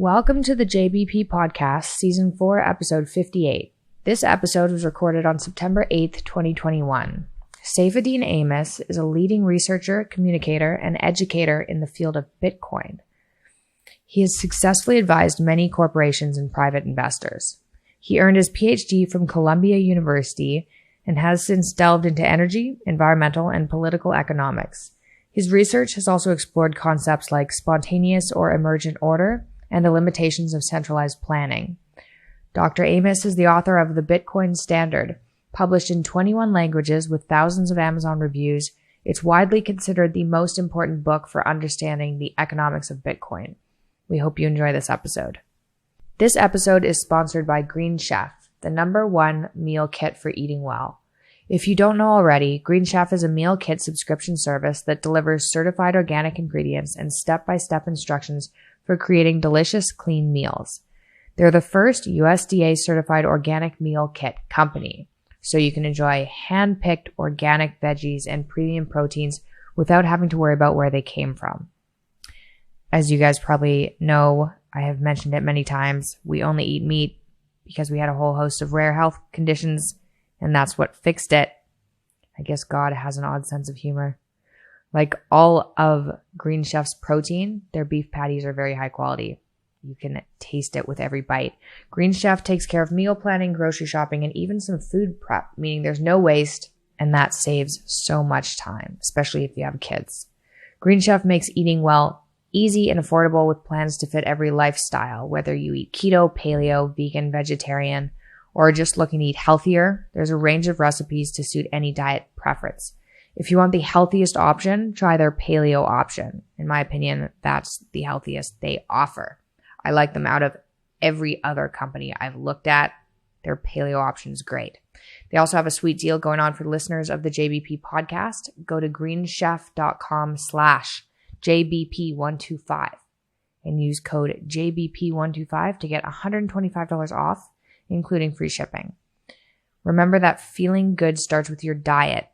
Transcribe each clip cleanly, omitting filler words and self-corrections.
Welcome to the JBP Podcast, Season 4, Episode 58. This episode was recorded on September 8th, 2021. Saifedean Ammous is a leading researcher, communicator, and educator in the field of Bitcoin. He has successfully advised many corporations and private investors. He earned his PhD from Columbia University and has since delved into energy, environmental, and political economics. His research has also explored concepts like spontaneous or emergent order and the limitations of centralized planning. Dr. Ammous is the author of The Bitcoin Standard. Published in 21 languages with thousands of Amazon reviews, it's widely considered the most important book for understanding the economics of Bitcoin. We hope you enjoy this episode. This episode is sponsored by Green Chef, the #1 meal kit for eating well. If you don't know already, Green Chef is a meal kit subscription service that delivers certified organic ingredients and step-by-step instructions for creating delicious, clean meals. They're the first USDA-certified organic meal kit company, so you can enjoy hand-picked organic veggies and premium proteins without having to worry about where they came from. As you guys probably know, I have mentioned it many times, we only eat meat because we had a whole host of rare health conditions, and that's what fixed it. I guess God has an odd sense of humor. Like all of Green Chef's protein, their beef patties are very high quality. You can taste it with every bite. Green Chef takes care of meal planning, grocery shopping, and even some food prep, meaning there's no waste, and that saves so much time, especially if you have kids. Green Chef makes eating well easy and affordable with plans to fit every lifestyle, whether you eat keto, paleo, vegan, vegetarian, or just looking to eat healthier. There's a range of recipes to suit any diet preference. If you want the healthiest option, try their paleo option. In my opinion, that's the healthiest they offer. I like them out of every other company I've looked at. Their paleo option is great. They also have a sweet deal going on for listeners of the JBP podcast. Go to greenchef.com/JBP125 and use code JBP125 to get $125 off, including free shipping. Remember that feeling good starts with your diet.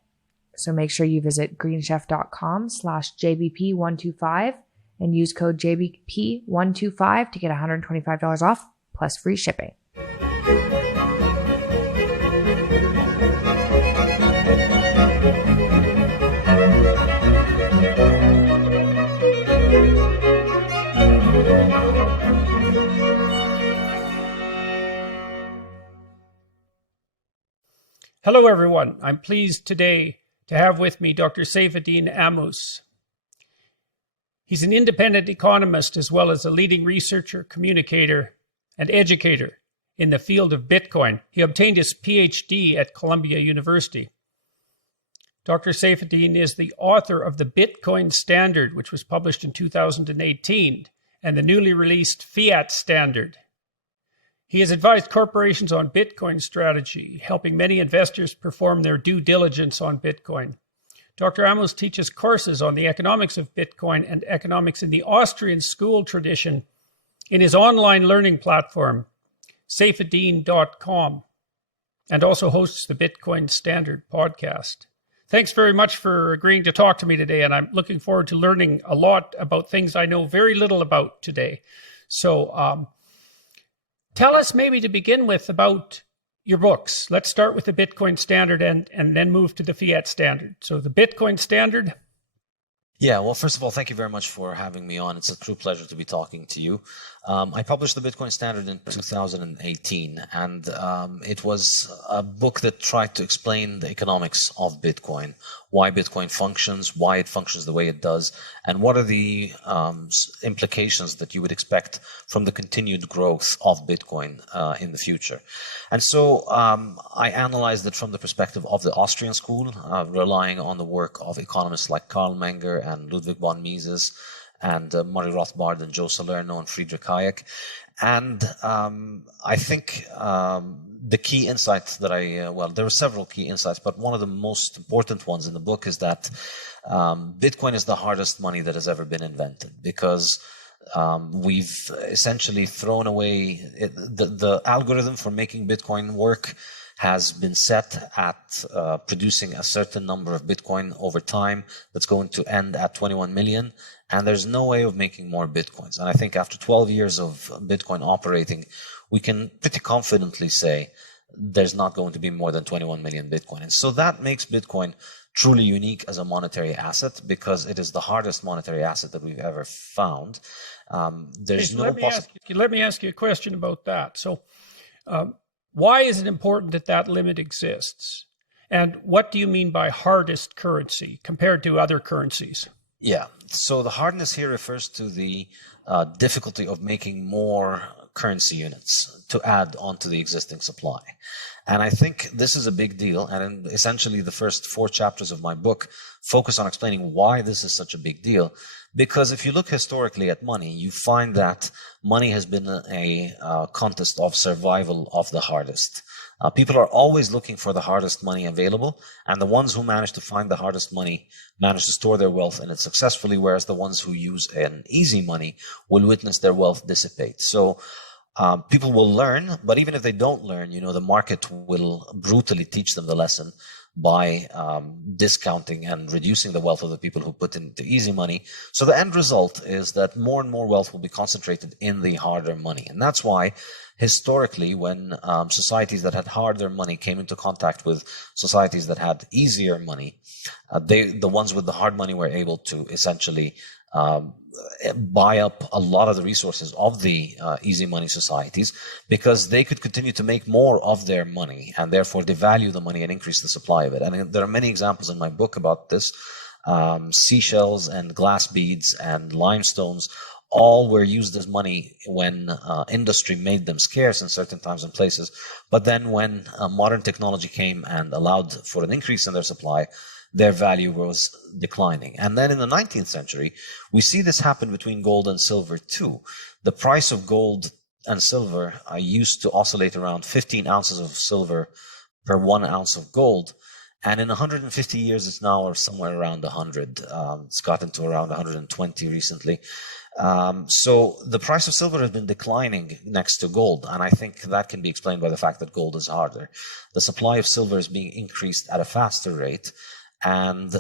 So make sure you visit greenchef.com/JBP125 and use code JBP125 to get $125 off plus free shipping. Hello, everyone. I'm pleased today to have with me Dr. Saifedean Ammous. He's an independent economist as well as a leading researcher, communicator, and educator in the field of Bitcoin. He obtained his PhD at Columbia University. Dr. Saifedean is the author of The Bitcoin Standard, which was published in 2018, and the newly released Fiat Standard. He has advised corporations on Bitcoin strategy, helping many investors perform their due diligence on Bitcoin. Dr. Ammous teaches courses on the economics of Bitcoin and economics in the Austrian school tradition in his online learning platform, Saifedean.com, and also hosts the Bitcoin Standard podcast. Thanks very much for agreeing to talk to me today, and I'm looking forward to learning a lot about things I know very little about today. So, tell us maybe to begin with about your books. Let's start with the Bitcoin Standard and then move to the Fiat Standard. So the Bitcoin Standard. Yeah, well, first of all, thank you very much for having me on. It's a true pleasure to be talking to you. I published the Bitcoin Standard in 2018, and it was a book that tried to explain the economics of Bitcoin, why Bitcoin functions, why it functions the way it does, and what are the implications that you would expect from the continued growth of Bitcoin in the future. And so I analyzed it from the perspective of the Austrian school, relying on the work of economists like Karl Menger and Ludwig von Mises, and Murray Rothbard and Joe Salerno and Friedrich Hayek. And I think the key insight that there are several key insights, but one of the most important ones in the book is that Bitcoin is the hardest money that has ever been invented, because we've essentially thrown away the algorithm for making Bitcoin work has been set at producing a certain number of Bitcoin over time that's going to end at 21 million. and there's no way of making more Bitcoins. And I think after 12 years of Bitcoin operating, we can pretty confidently say there's not going to be more than 21 million Bitcoin. And so that makes Bitcoin truly unique as a monetary asset, because it is the hardest monetary asset that we've ever found. Let me ask you a question about that. So why is it important that that limit exists? And what do you mean by hardest currency compared to other currencies? Yeah, so the hardness here refers to the difficulty of making more currency units to add onto the existing supply. And I think this is a big deal. And essentially the first 4 chapters of my book focus on explaining why this is such a big deal. Because if you look historically at money, you find that money has been a contest of survival of the hardest. People are always looking for the hardest money available, and the ones who manage to find the hardest money manage to store their wealth in it successfully, whereas the ones who use an easy money will witness their wealth dissipate. So people will learn, but even if they don't learn, the market will brutally teach them the lesson by discounting and reducing the wealth of the people who put in the easy money. So the end result is that more and more wealth will be concentrated in the harder money. And that's why historically, when societies that had harder money came into contact with societies that had easier money, the ones with the hard money were able to essentially buy up a lot of the resources of the easy money societies, because they could continue to make more of their money and therefore devalue the money and increase the supply of it. And there are many examples in my book about this. Seashells and glass beads and limestones all were used as money when industry made them scarce in certain times and places. But then when modern technology came and allowed for an increase in their supply, their value was declining. And then in the 19th century, we see this happen between gold and silver too. The price of gold and silver used to oscillate around 15 ounces of silver per 1 ounce of gold. And in 150 years, it's now somewhere around 100. It's gotten to around 120 recently. So the price of silver has been declining next to gold. And I think that can be explained by the fact that gold is harder. The supply of silver is being increased at a faster rate. And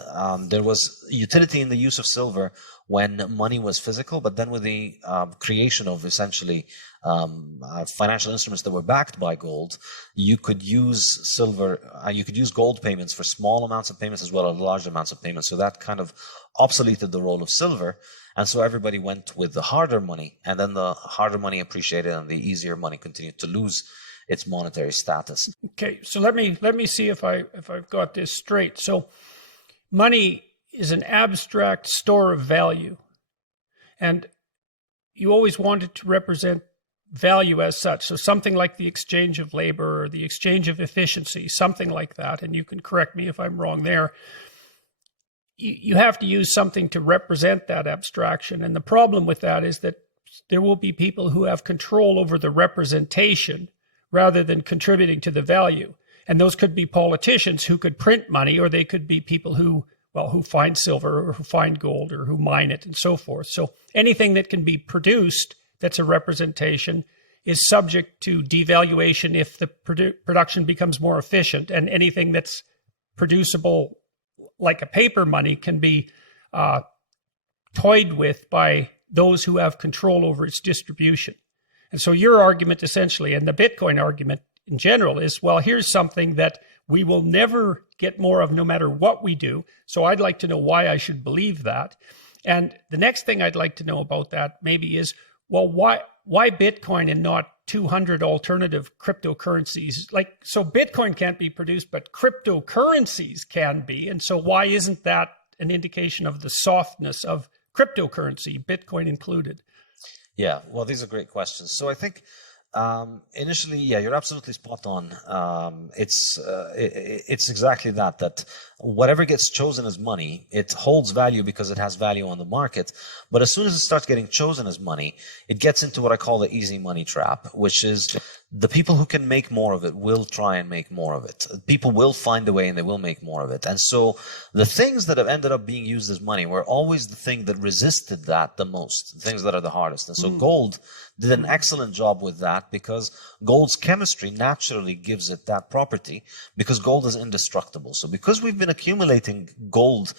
there was utility in the use of silver when money was physical, but then with the creation of essentially financial instruments that were backed by gold, you could use silver, you could use gold payments for small amounts of payments as well as large amounts of payments. So that kind of obsoleted the role of silver. And so everybody went with the harder money, and then the harder money appreciated and the easier money continued to lose its monetary status. Okay, so let me see if I've got this straight. So money is an abstract store of value, and you always wanted to represent value as such. So something like the exchange of labor or the exchange of efficiency, something like that. And you can correct me if I'm wrong there. You have to use something to represent that abstraction. And the problem with that is that there will be people who have control over the representation rather than contributing to the value. And those could be politicians who could print money, or they could be people who find silver or who find gold or who mine it and so forth. So anything that can be produced that's a representation is subject to devaluation if the production becomes more efficient. And anything that's producible, like a paper money, can be toyed with by those who have control over its distribution. And so your argument essentially, and the Bitcoin argument in general, is, well, here's something that we will never get more of no matter what we do. So I'd like to know why I should believe that. And the next thing I'd like to know about that maybe is, well, why Bitcoin and not 200 alternative cryptocurrencies? Like, so Bitcoin can't be produced, but cryptocurrencies can be. And so why isn't that an indication of the softness of cryptocurrency, Bitcoin included? Yeah, well, these are great questions. So I think initially, yeah, you're absolutely spot on. It's exactly that whatever gets chosen as money, it holds value because it has value on the market. But as soon as it starts getting chosen as money, it gets into what I call the easy money trap, which is the people who can make more of it will try and make more of it. People will find a way and they will make more of it. And so the things that have ended up being used as money were always the thing that resisted that the most, the things that are the hardest. And so gold did an excellent job with that, because gold's chemistry naturally gives it that property, because gold is indestructible. So because we've been accumulating gold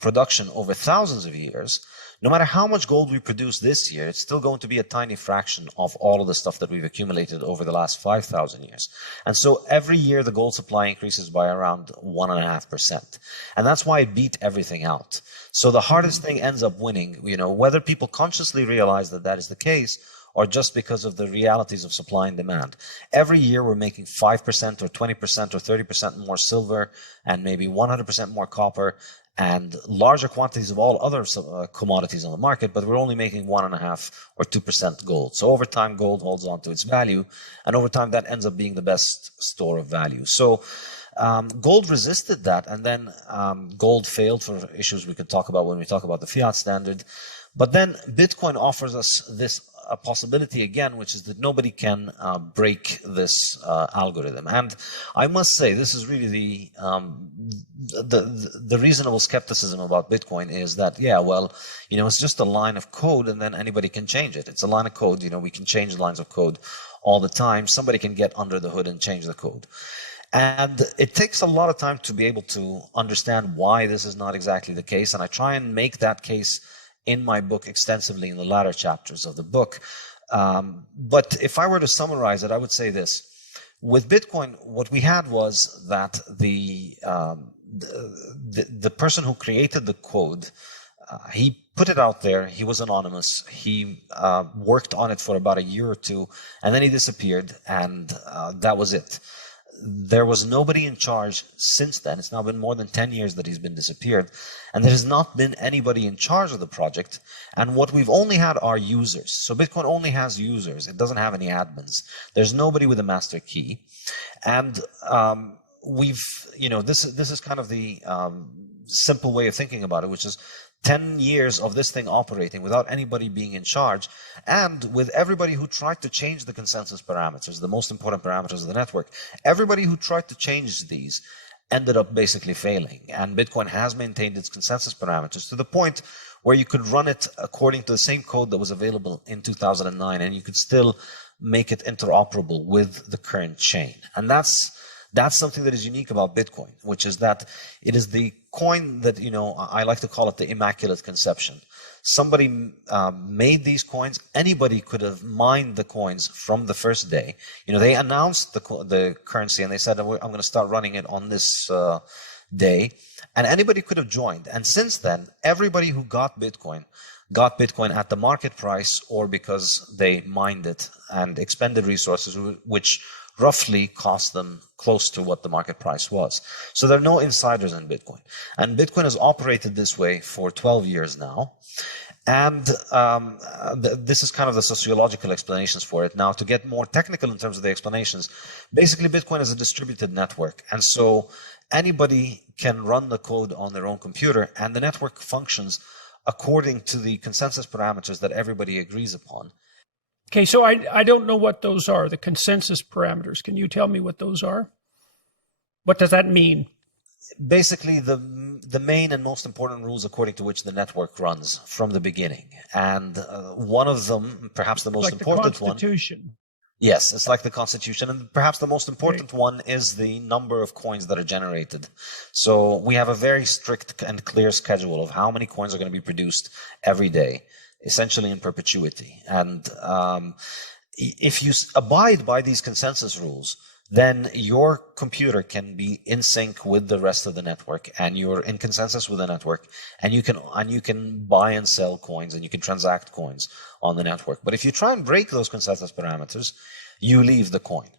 production over thousands of years, no matter how much gold we produce this year, it's still going to be a tiny fraction of all of the stuff that we've accumulated over the last 5,000 years. And so every year the gold supply increases by around 1.5%. And that's why it beat everything out. So the hardest thing ends up winning, whether people consciously realize that that is the case or just because of the realities of supply and demand. Every year we're making 5% or 20% or 30% more silver and maybe 100% more copper and larger quantities of all other commodities on the market, but we're only making 1.5 or 2% gold. So over time, gold holds on to its value, and over time that ends up being the best store of value. So gold resisted that, and then gold failed for issues we could talk about when we talk about the fiat standard. But then Bitcoin offers us this a possibility again, which is that nobody can break this algorithm. And I must say, this is really the reasonable skepticism about Bitcoin is that, it's just a line of code and then anybody can change it. It's a line of code, we can change lines of code all the time. Somebody can get under the hood and change the code. And it takes a lot of time to be able to understand why this is not exactly the case. And I try and make that case in my book extensively in the latter chapters of the book. But if I were to summarize it, I would say this. With Bitcoin, what we had was that the person who created the code, he put it out there. He was anonymous. He worked on it for about a year or two, and then he disappeared, and that was it. There was nobody in charge since then. It's now been more than 10 years that he's been disappeared. And there has not been anybody in charge of the project. And what we've only had are users. So Bitcoin only has users. It doesn't have any admins. There's nobody with a master key. And this is kind of the simple way of thinking about it, which is 10 years of this thing operating without anybody being in charge, and with everybody who tried to change the consensus parameters, the most important parameters of the network, everybody who tried to change these ended up basically failing. And Bitcoin has maintained its consensus parameters to the point where you could run it according to the same code that was available in 2009, and you could still make it interoperable with the current chain. And that's something that is unique about Bitcoin, which is that it is the coin that, I like to call it the Immaculate Conception. Somebody made these coins. Anybody could have mined the coins from the first day. They announced the currency and they said, I'm going to start running it on this day. And anybody could have joined. And since then, everybody who got Bitcoin at the market price or because they mined it and expended resources, which roughly cost them close to what the market price was. So there are no insiders in Bitcoin. And Bitcoin has operated this way for 12 years now. And this is kind of the sociological explanations for it. Now, to get more technical in terms of the explanations, basically Bitcoin is a distributed network. And so anybody can run the code on their own computer, and the network functions according to the consensus parameters that everybody agrees upon. Okay, so I don't know what those are, the consensus parameters. Can you tell me what those are? What does that mean? Basically, the main and most important rules according to which the network runs from the beginning. And one of them, perhaps the most important one. Like the Constitution. Yes, it's like the Constitution. And perhaps the most important one is the number of coins that are generated. So we have a very strict and clear schedule of how many coins are going to be produced every day, essentially in perpetuity. And if you abide by these consensus rules, then your computer can be in sync with the rest of the network, and you're in consensus with the network, and you can buy and sell coins, and you can transact coins on the network. But if you try and break those consensus parameters, you leave the coin.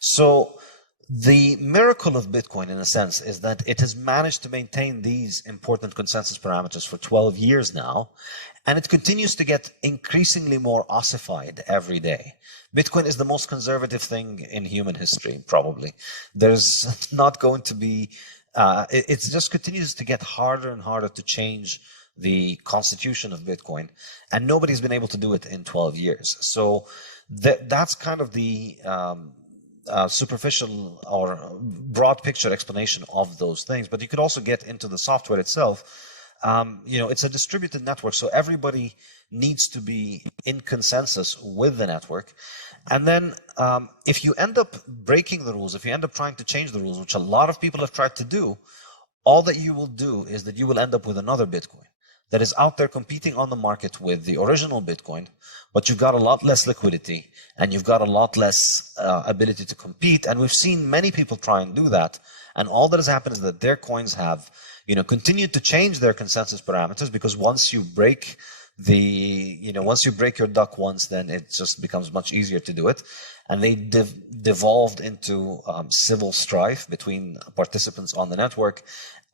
So the miracle of Bitcoin, in a sense, is that it has managed to maintain these important consensus parameters for 12 years now, and it continues to get increasingly more ossified every day. Bitcoin is the most conservative thing in human history, probably. There's not going to be, it just continues to get harder and harder to change the constitution of Bitcoin, and nobody's been able to do it in 12 years. So that's kind of the superficial or broad picture explanation of those things. But you could also get into the software itself. It's a distributed network, so everybody needs to be in consensus with the network. And then if you end up breaking the rules, if you end up trying to change the rules, which a lot of people have tried to do, all that you will do is that you will end up with another Bitcoin. that is out there competing on the market with the original Bitcoin, but you've got a lot less liquidity and you've got a lot less ability to compete. And we've seen many people try and do that. And all that has happened is that their coins have, continued to change their consensus parameters, because once you break once you break your duck once, then it just becomes much easier to do it. And they devolved into civil strife between participants on the network.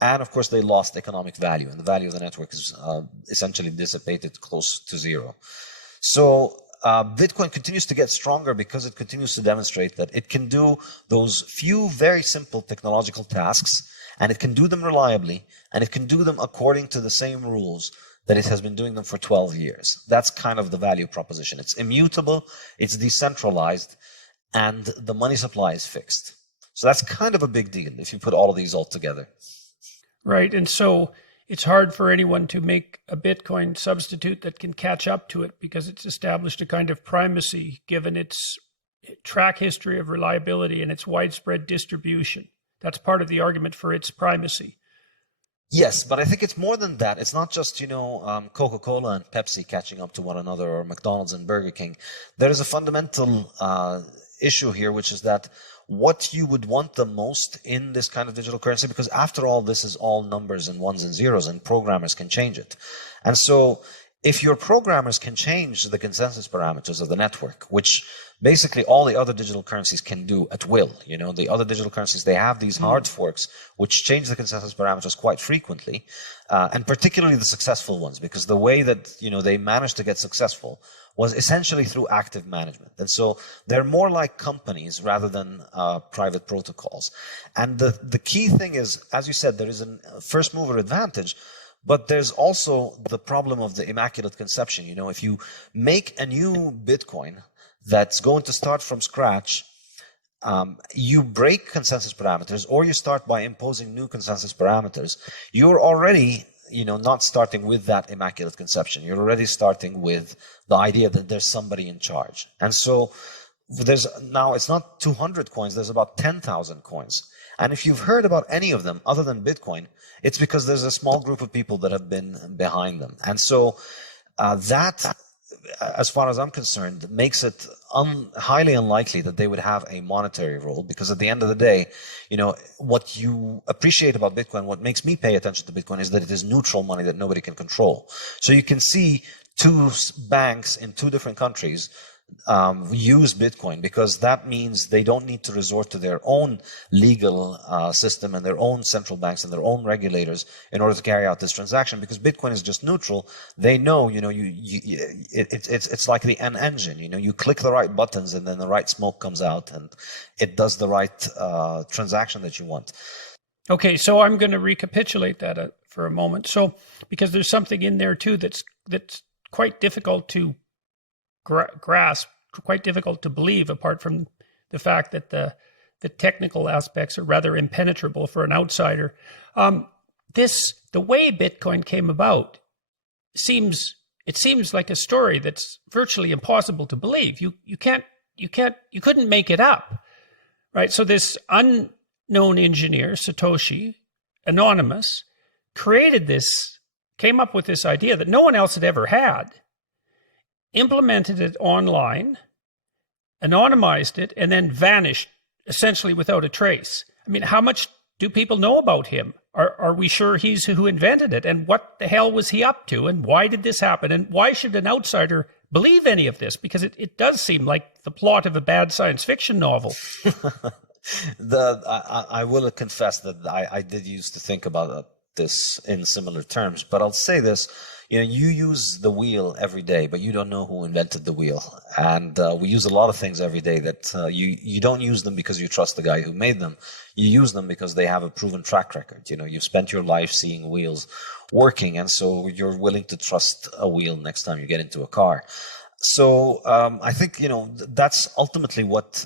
And of course, they lost economic value, and the value of the network is essentially dissipated close to zero. So Bitcoin continues to get stronger because it continues to demonstrate that it can do those few very simple technological tasks, and it can do them reliably, and it can do them according to the same rules that it has been doing them for 12 years. That's kind of the value proposition. It's immutable, it's decentralized, and the money supply is fixed. So that's kind of a big deal if you put all of these all together. Right. And so it's hard for anyone to make a Bitcoin substitute that can catch up to it, because it's established a kind of primacy given its track history of reliability and its widespread distribution. That's part of the argument for its primacy. Yes, but I think it's more than that. It's not just, Coca-Cola and Pepsi catching up to one another, or McDonald's and Burger King. There is a fundamental issue here, which is that what you would want the most in this kind of digital currency, because after all, this is all numbers and ones and zeros, and programmers can change it. And so if your programmers can change the consensus parameters of the network, which basically all the other digital currencies can do at will, the other digital currencies, they have these hard forks which change the consensus parameters quite frequently, and particularly the successful ones, because the way that they managed to get successful was essentially through active management. And so they're more like companies rather than private protocols. And the key thing is, as you said, there is a first mover advantage, but there's also the problem of the immaculate conception. If you make a new Bitcoin that's going to start from scratch, you break consensus parameters, or you start by imposing new consensus parameters, you're already not starting with that immaculate conception. You're already starting with the idea that there's somebody in charge. And so now it's not 200 coins, there's about 10,000 coins. And if you've heard about any of them other than Bitcoin, it's because there's a small group of people that have been behind them. And so that, as far as I'm concerned, makes it highly unlikely that they would have a monetary role, because at the end of the day, what you appreciate about Bitcoin, what makes me pay attention to Bitcoin, is that it is neutral money that nobody can control. So you can see two banks in two different countries use Bitcoin, because that means they don't need to resort to their own legal system and their own central banks and their own regulators in order to carry out this transaction, because Bitcoin is just neutral. They know, it's like the N engine. You click the right buttons and then the right smoke comes out and it does the right transaction that you want. Okay, so I'm going to recapitulate that for a moment. So, because there's something in there too that's quite difficult to grasp, quite difficult to believe, apart from the fact that the technical aspects are rather impenetrable for an outsider. The way Bitcoin came about seems like a story that's virtually impossible to believe. You couldn't make it up, right? So this unknown engineer, Satoshi, anonymous, came up with this idea that no one else had ever had, implemented it online, anonymized it, and then vanished essentially without a trace. I mean, how much do people know about him? Are we sure he's who invented it? And what the hell was he up to? And why did this happen? And why should an outsider believe any of this? Because it does seem like the plot of a bad science fiction novel. I will confess that I did used to think about this in similar terms, but I'll say this. You use the wheel every day, but you don't know who invented the wheel. And we use a lot of things every day that you don't use them because you trust the guy who made them. You use them because they have a proven track record. You've spent your life seeing wheels working, and so you're willing to trust a wheel next time you get into a car. So I think, that's ultimately what...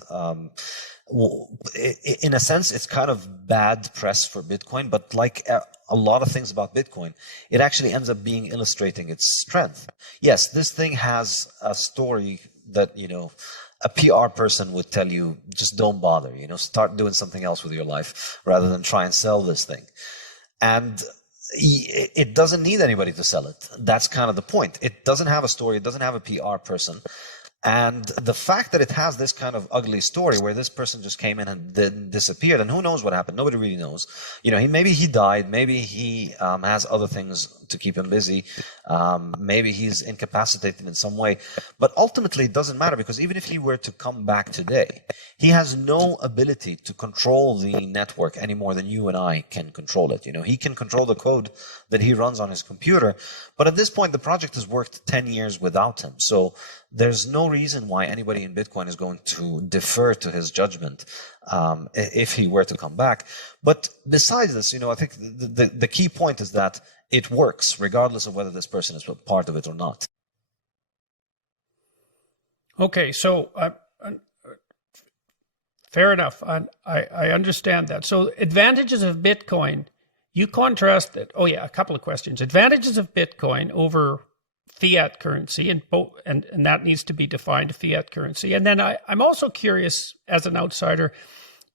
in a sense, it's kind of bad press for Bitcoin, but like a lot of things about Bitcoin, it actually ends up being illustrating its strength. Yes, this thing has a story that, a PR person would tell you, just don't bother, start doing something else with your life rather than try and sell this thing. And it doesn't need anybody to sell it. That's kind of the point. It doesn't have a story. It doesn't have a PR person. And the fact that it has this kind of ugly story where this person just came in and then disappeared, and who knows what happened? Nobody really knows. Maybe he died. Maybe he has other things to keep him busy. Maybe he's incapacitated in some way. But ultimately, it doesn't matter, because even if he were to come back today, he has no ability to control the network any more than you and I can control it. He can control the code that he runs on his computer. But at this point, the project has worked 10 years without him. So there's no reason why anybody in Bitcoin is going to defer to his judgment if he were to come back. But besides this, I think the key point is that it works regardless of whether this person is part of it or not. Okay, so fair enough. I understand that. So advantages of Bitcoin, you contrast that. Oh yeah, a couple of questions. Advantages of Bitcoin over fiat currency, and that needs to be defined, fiat currency. And then I'm also curious, as an outsider,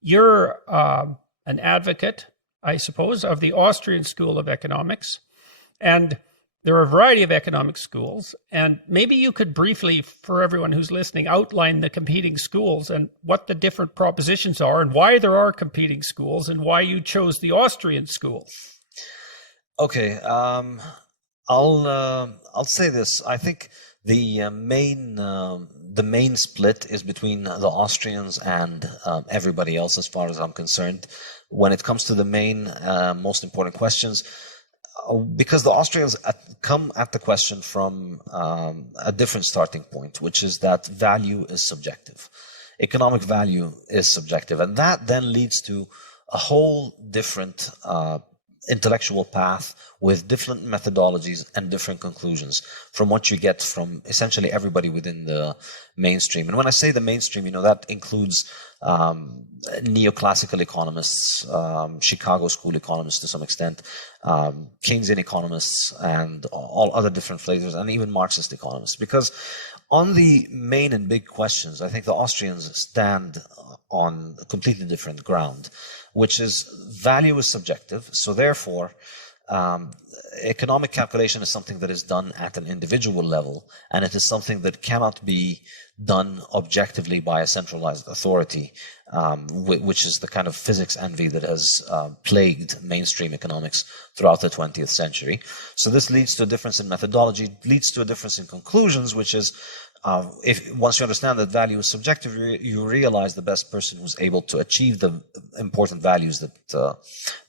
you're an advocate, I suppose, of the Austrian School of Economics, and there are a variety of economic schools, and maybe you could briefly, for everyone who's listening, outline the competing schools and what the different propositions are and why there are competing schools and why you chose the Austrian school. Okay, I'll say this. I think the main split is between the Austrians and everybody else, as far as I'm concerned, when it comes to the main most important questions, because the Austrians come at the question from a different starting point, which is that value is subjective. Economic value is subjective, and that then leads to a whole different intellectual path with different methodologies and different conclusions from what you get from essentially everybody within the mainstream. And when I say the mainstream, that includes neoclassical economists, Chicago school economists to some extent, Keynesian economists, and all other different flavors, and even Marxist economists. Because on the main and big questions, I think the Austrians stand on a completely different ground, which is value is subjective. So therefore, economic calculation is something that is done at an individual level, and it is something that cannot be done objectively by a centralized authority, which is the kind of physics envy that has plagued mainstream economics throughout the 20th century. So this leads to a difference in methodology, leads to a difference in conclusions, which is once you understand that value is subjective, you realize the best person who's able to achieve the important values that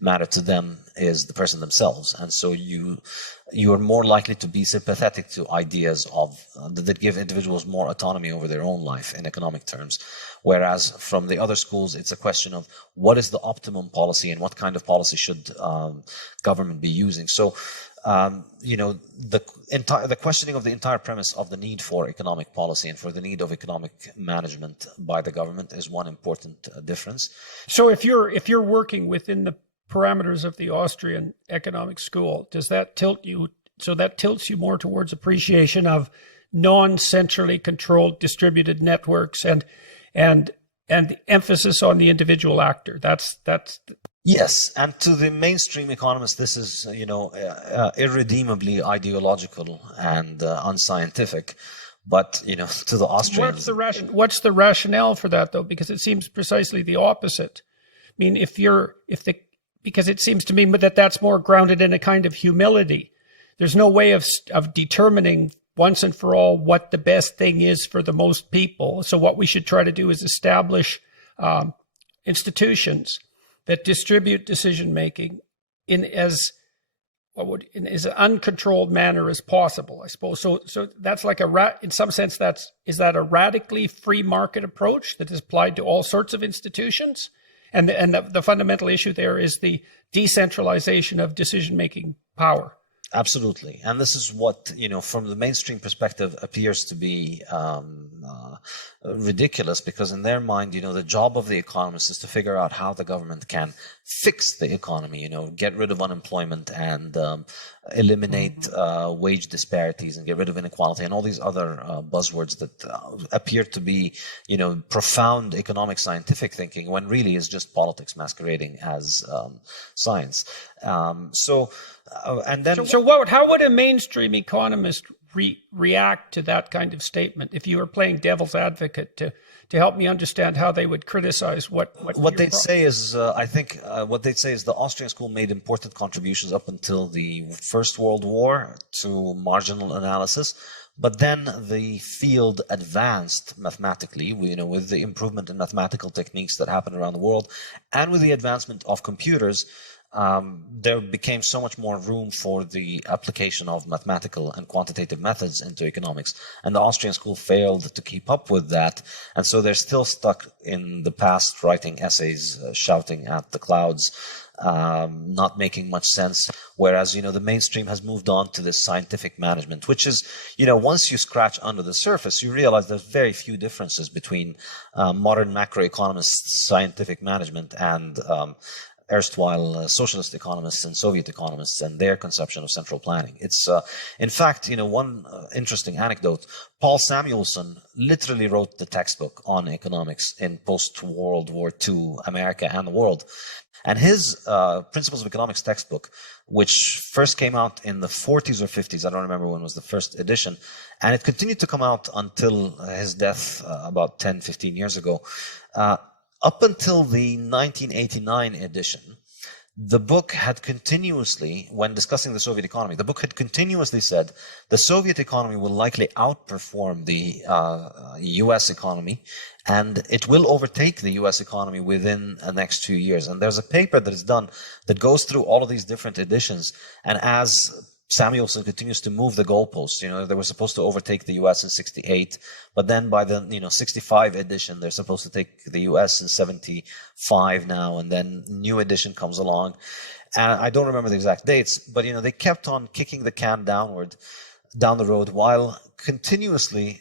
matter to them is the person themselves. And so you are more likely to be sympathetic to ideas that give individuals more autonomy over their own life in economic terms. Whereas from the other schools, it's a question of what is the optimum policy and what kind of policy should government be using. So the questioning of the entire premise of the need for economic policy and for the need of economic management by the government is one important difference. So if you're working within the parameters of the Austrian economic school, does that tilt you? So that tilts you more towards appreciation of non-centrally controlled distributed networks and the emphasis on the individual actor. That's Yes, and to the mainstream economists, this is irredeemably ideological and unscientific. But to the Austrians, what's the rationale for that, though? Because it seems precisely the opposite. I mean, because it seems to me that that's more grounded in a kind of humility. There's no way of determining once and for all what the best thing is for the most people. So what we should try to do is establish institutions that distribute decision-making in as an uncontrolled manner as possible, I suppose. So that's like in some sense, is that a radically free market approach that is applied to all sorts of institutions? And the fundamental issue there is the decentralization of decision-making power. Absolutely. And this is what, from the mainstream perspective appears to be ridiculous, because in their mind, the job of the economist is to figure out how the government can fix the economy, get rid of unemployment and eliminate wage disparities and get rid of inequality and all these other buzzwords that appear to be, profound economic scientific thinking, when really is just politics masquerading as science. So and then how would a mainstream economist react to that kind of statement if you were playing devil's advocate to help me understand how they would criticize what they'd say is, I think what they'd say is the Austrian school made important contributions up until the First World War to marginal analysis. But then the field advanced mathematically, with the improvement in mathematical techniques that happened around the world, and with the advancement of computers, there became so much more room for the application of mathematical and quantitative methods into economics. And the Austrian school failed to keep up with that. And so they're still stuck in the past, writing essays, shouting at the clouds, not making much sense. Whereas, the mainstream has moved on to this scientific management, which is, once you scratch under the surface, you realize there's very few differences between modern macroeconomists' scientific management and erstwhile socialist economists and Soviet economists and their conception of central planning. It's, in fact, one interesting anecdote. Paul Samuelson literally wrote the textbook on economics in post-World War II America and the world. And his Principles of Economics textbook, which first came out in the 40s or 50s, I don't remember when was the first edition, and it continued to come out until his death about 10, 15 years ago. Up until the 1989 edition, the book had continuously, when discussing the Soviet economy, the book had continuously said the Soviet economy will likely outperform the U.S. economy, and it will overtake the U.S. economy within the next 2 years. And there's a paper that is done that goes through all of these different editions, and as Samuelson continues to move the goalposts. They were supposed to overtake the U.S. in 68, but then by the 65 edition, they're supposed to take the U.S. in 75 now, and then new edition comes along. And I don't remember the exact dates, but they kept on kicking the can down the road while continuously,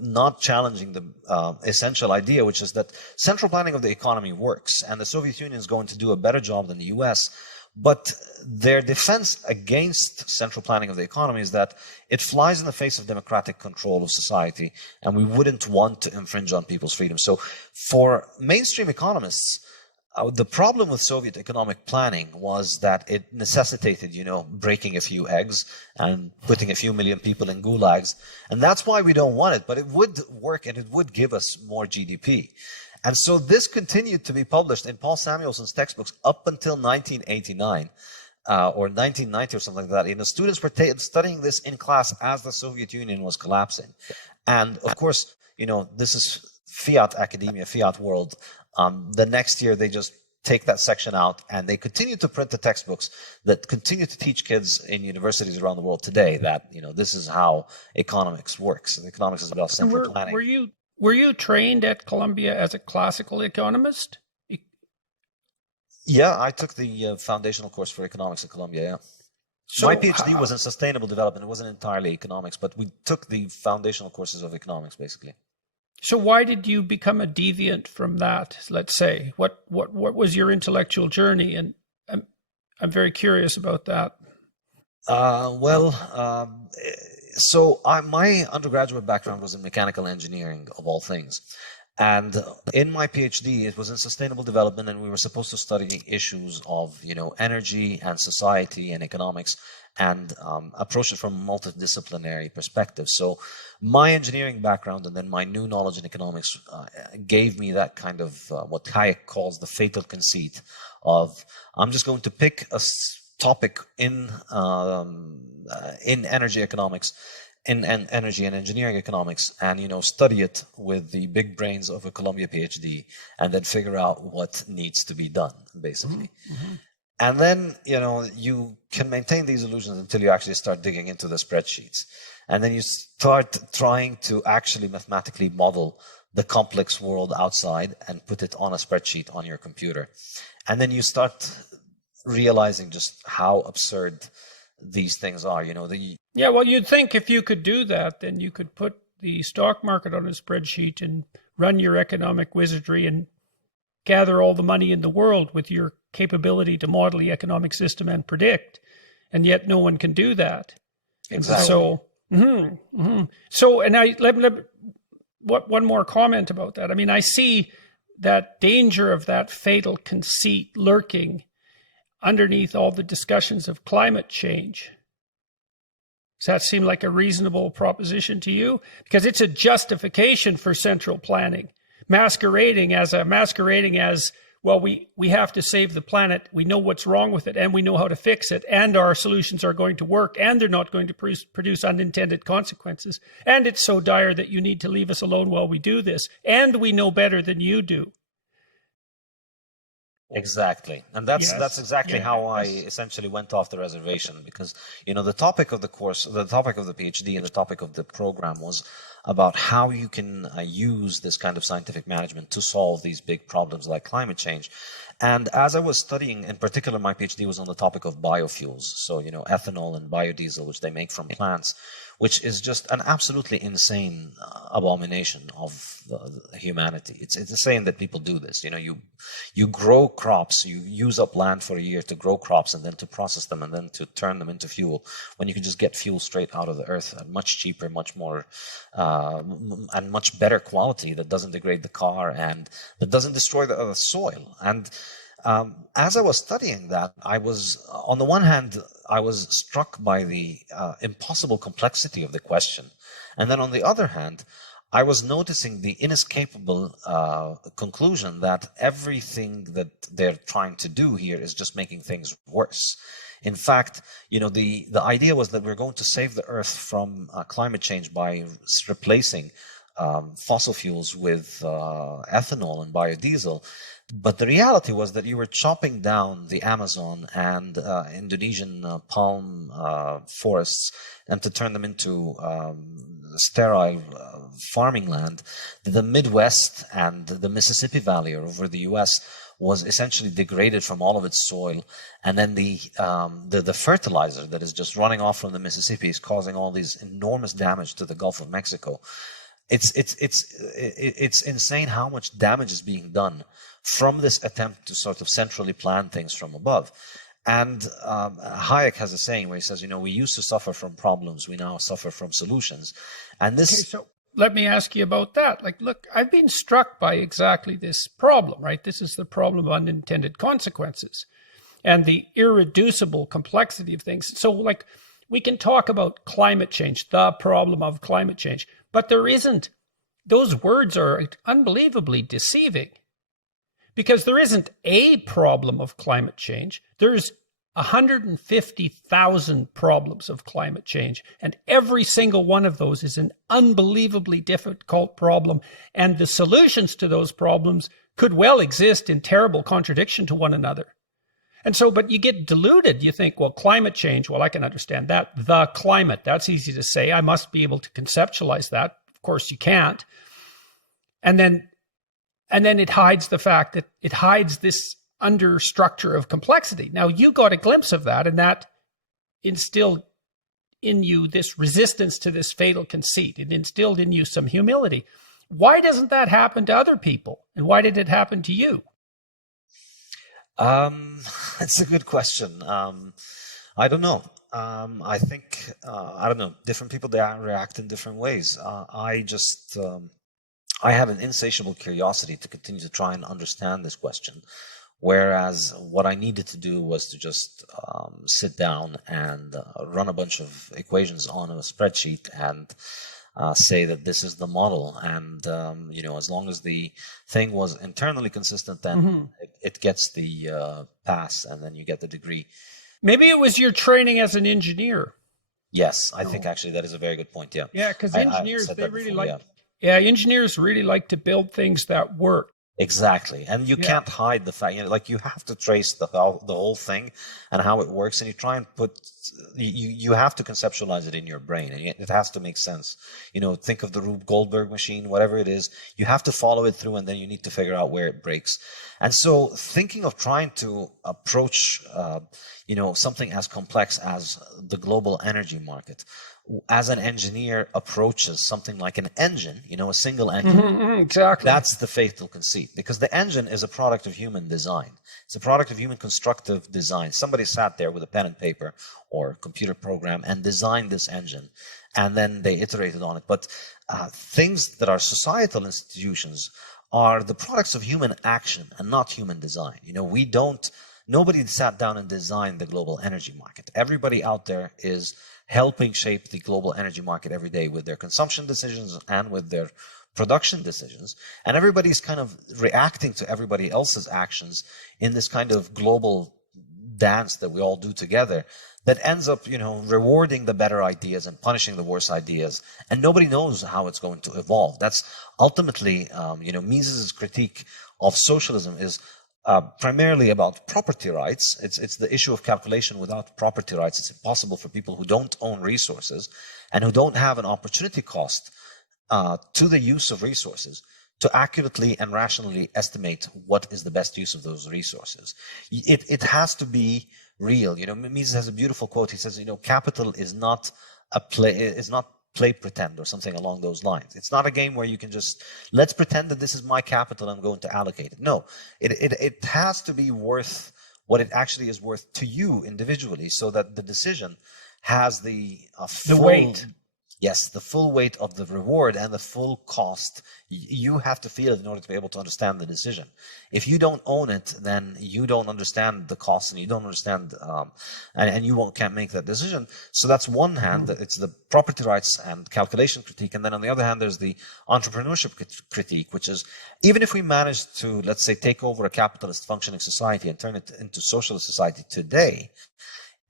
not challenging the essential idea, which is that central planning of the economy works, and the Soviet Union is going to do a better job than the U.S. But their defense against central planning of the economy is that it flies in the face of democratic control of society, and we wouldn't want to infringe on people's freedom. So for mainstream economists, the problem with Soviet economic planning was that it necessitated, breaking a few eggs and putting a few million people in gulags. And that's why we don't want it, but it would work and it would give us more GDP. And so this continued to be published in Paul Samuelson's textbooks up until 1989 or 1990 or something like that. Students were studying this in class as the Soviet Union was collapsing. And of course, this is Fiat academia, Fiat world. The next year, they just take that section out and they continue to print the textbooks that continue to teach kids in universities around the world today that, this is how economics works. And economics is about central planning. Were you trained at Columbia as a classical economist? Yeah, I took the foundational course for economics at Columbia, yeah. So my PhD was in sustainable development. It wasn't entirely economics, but we took the foundational courses of economics, basically. So why did you become a deviant from that, let's say? What was your intellectual journey? And I'm very curious about that. So my undergraduate background was in mechanical engineering, of all things. And in my PhD, it was in sustainable development, and we were supposed to study issues of, energy and society and economics and approach it from a multidisciplinary perspective. So my engineering background and then my new knowledge in economics gave me that kind of what Hayek calls the fatal conceit of I'm just going to pick a topic in energy economics, in energy and engineering economics, and study it with the big brains of a Columbia PhD, and then figure out what needs to be done, basically. Mm-hmm. And then you can maintain these illusions until you actually start digging into the spreadsheets, and then you start trying to actually mathematically model the complex world outside and put it on a spreadsheet on your computer, and then you start realizing just how absurd these things are. Yeah, well, you'd think if you could do that, then you could put the stock market on a spreadsheet and run your economic wizardry and gather all the money in the world with your capability to model the economic system and predict, and yet no one can do that. Exactly. So, So, and one more comment about that. I mean, I see that danger of that fatal conceit lurking. underneath all the discussions of climate change? Does that seem like a reasonable proposition to you? Because it's a justification for central planning, masquerading as, well, we have to save the planet. We know what's wrong with it, and we know how to fix it, and our solutions are going to work, and they're not going to produce unintended consequences. And it's so dire that you need to leave us alone while we do this, and we know better than you do. Exactly. And that's exactly how I essentially went off the reservation, because, the topic of the course, the topic of the PhD and the topic of the program was about how you can use this kind of scientific management to solve these big problems like climate change. And as I was studying, in particular, my PhD was on the topic of biofuels. So, ethanol and biodiesel, which they make from plants, which is just an absolutely insane abomination of humanity. It's insane that people do this. You grow crops, you use up land for a year to grow crops and then to process them and then to turn them into fuel, when you can just get fuel straight out of the earth at much cheaper, much more, and much better quality, that doesn't degrade the car and that doesn't destroy the soil. And as I was studying that, I was, on the one hand, I was struck by the impossible complexity of the question. And then on the other hand, I was noticing the inescapable conclusion that everything that they're trying to do here is just making things worse. In fact, the idea was that we're going to save the earth from climate change by replacing fossil fuels with ethanol and biodiesel. But the reality was that you were chopping down the Amazon and Indonesian palm forests, and to turn them into sterile farming land. The Midwest and the Mississippi Valley over the US was essentially degraded from all of its soil, and then the fertilizer that is just running off from the Mississippi is causing all these enormous damage to the Gulf of Mexico. It's insane how much damage is being done from this attempt to sort of centrally plan things from above. And Hayek has a saying where he says, we used to suffer from problems, we now suffer from solutions. And this. Okay, so let me ask you about that. Look, I've been struck by exactly this problem, right? This is the problem of unintended consequences and the irreducible complexity of things. So, we can talk about climate change, the problem of climate change, but there isn't. Those words are unbelievably deceiving. Because there isn't a problem of climate change. There's 150,000 problems of climate change. And every single one of those is an unbelievably difficult problem. And the solutions to those problems could well exist in terrible contradiction to one another. And so, but you get deluded. You think, well, climate change, well, I can understand that. The climate, that's easy to say. I must be able to conceptualize that. Of course, you can't. And then it hides the fact that it hides this understructure of complexity. Now, you got a glimpse of that, and that instilled in you this resistance to this fatal conceit. It instilled in you some humility. Why doesn't that happen to other people? And why did it happen to you? It's a good question. I don't know. I think, I don't know, different people, they react in different ways. I had an insatiable curiosity to continue to try and understand this question, whereas what I needed to do was to just sit down and run a bunch of equations on a spreadsheet and say that this is the model. And, as long as the thing was internally consistent, then it gets the pass, and then you get the degree. Maybe it was your training as an engineer. Yes, I think actually that is a very good point. Yeah. Yeah, because engineers, they really like. Yeah, engineers really like to build things that work. Exactly. And you can't hide the fact, you have to trace the whole thing and how it works, and you try and you have to conceptualize it in your brain, and it has to make sense. Think of the Rube Goldberg machine, whatever it is, you have to follow it through, and then you need to figure out where it breaks. And so thinking of trying to approach, something as complex as the global energy market, as an engineer approaches something like an engine, a single engine. Exactly. That's the fatal conceit, because the engine is a product of human design. It's a product of human constructive design. Somebody sat there with a pen and paper or computer program and designed this engine, and then they iterated on it. But things that are societal institutions are the products of human action and not human design. We don't nobody sat down and designed the global energy market. Everybody out there is helping shape the global energy market every day with their consumption decisions and with their production decisions. And everybody's kind of reacting to everybody else's actions in this kind of global dance that we all do together that ends up, rewarding the better ideas and punishing the worse ideas. And nobody knows how it's going to evolve. That's ultimately, Mises's critique of socialism is primarily about property rights. It's the issue of calculation without property rights. It's impossible for people who don't own resources and who don't have an opportunity cost to the use of resources to accurately and rationally estimate what is the best use of those resources. It has to be real. Mises has a beautiful quote. He says, capital is not play pretend or something along those lines. It's not a game where you can just, let's pretend that this is my capital, I'm going to allocate it. No, it has to be worth what it actually is worth to you individually, so that the decision has the weight. Yes, the full weight of the reward and the full cost. You have to feel it in order to be able to understand the decision. If you don't own it, then you don't understand the cost, and you don't understand, and you can't make that decision. So that's one hand, it's the property rights and calculation critique. And then on the other hand, there's the entrepreneurship critique, which is, even if we manage to, let's say, take over a capitalist functioning society and turn it into socialist society today,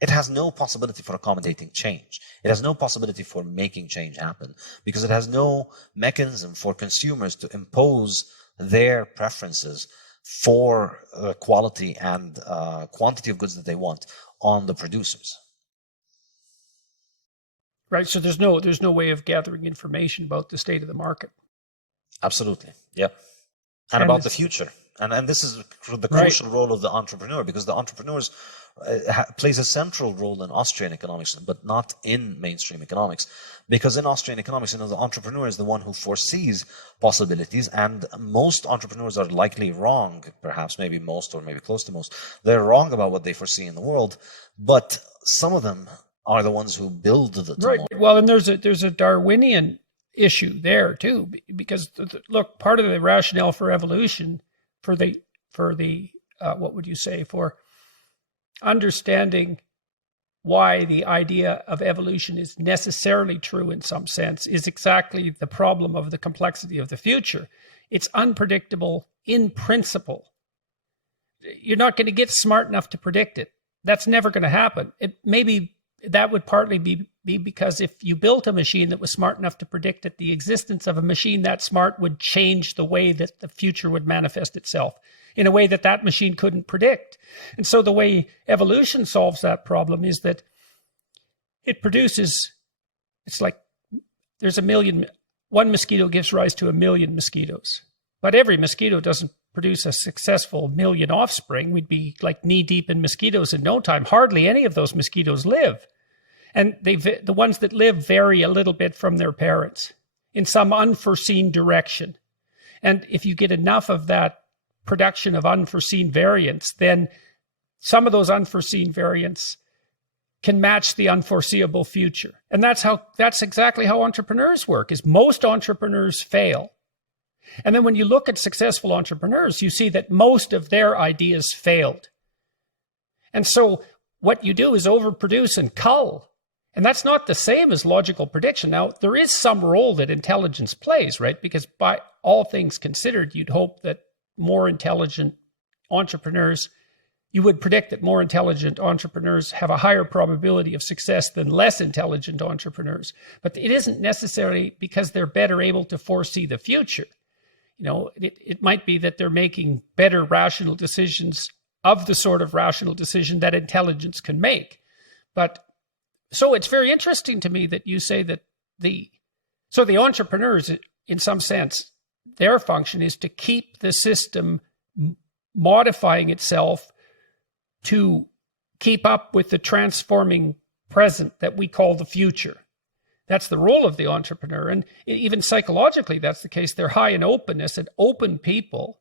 it has no possibility for accommodating change. It has no possibility for making change happen, because it has no mechanism for consumers to impose their preferences for quality and quantity of goods that they want on the producers. Right. So there's no way of gathering information about the state of the market. Absolutely. Yeah. And about the future. And this is the crucial role of the entrepreneur, because the entrepreneurs plays a central role in Austrian economics, but not in mainstream economics. Because in Austrian economics, the entrepreneur is the one who foresees possibilities, and most entrepreneurs are likely wrong, perhaps maybe most or maybe close to most. They're wrong about what they foresee in the world, but some of them are the ones who build the tomorrow. Right. Well, and there's a Darwinian issue there too, because look, part of the rationale for evolution, for understanding why the idea of evolution is necessarily true in some sense, is exactly the problem of the complexity of the future. It's unpredictable in principle. You're not going to get smart enough to predict it. That's never going to happen. That would partly be because if you built a machine that was smart enough to predict it, the existence of a machine that smart would change the way that the future would manifest itself in a way that machine couldn't predict. And so the way evolution solves that problem is that it produces, it's like there's one mosquito gives rise to 1 million mosquitoes, but every mosquito doesn't produce a successful 1 million offspring. We'd be like knee deep in mosquitoes in no time. Hardly any of those mosquitoes live. And the ones that live vary a little bit from their parents in some unforeseen direction. And if you get enough of that production of unforeseen variants, then some of those unforeseen variants can match the unforeseeable future. And that's exactly how entrepreneurs work, is most entrepreneurs fail. And then when you look at successful entrepreneurs, you see that most of their ideas failed. And so what you do is overproduce and cull. And that's not the same as logical prediction. Now, there is some role that intelligence plays, right? Because by all things considered, you'd hope that more intelligent entrepreneurs, you would predict that more intelligent entrepreneurs have a higher probability of success than less intelligent entrepreneurs. But it isn't necessarily because they're better able to foresee the future. It might be that they're making better rational decisions of the sort of rational decision that intelligence can make. But so it's very interesting to me that you say that the entrepreneurs, in some sense, their function is to keep the system modifying itself to keep up with the transforming present that we call the future. That's the role of the entrepreneur. And even psychologically, that's the case. They're high in openness, and open people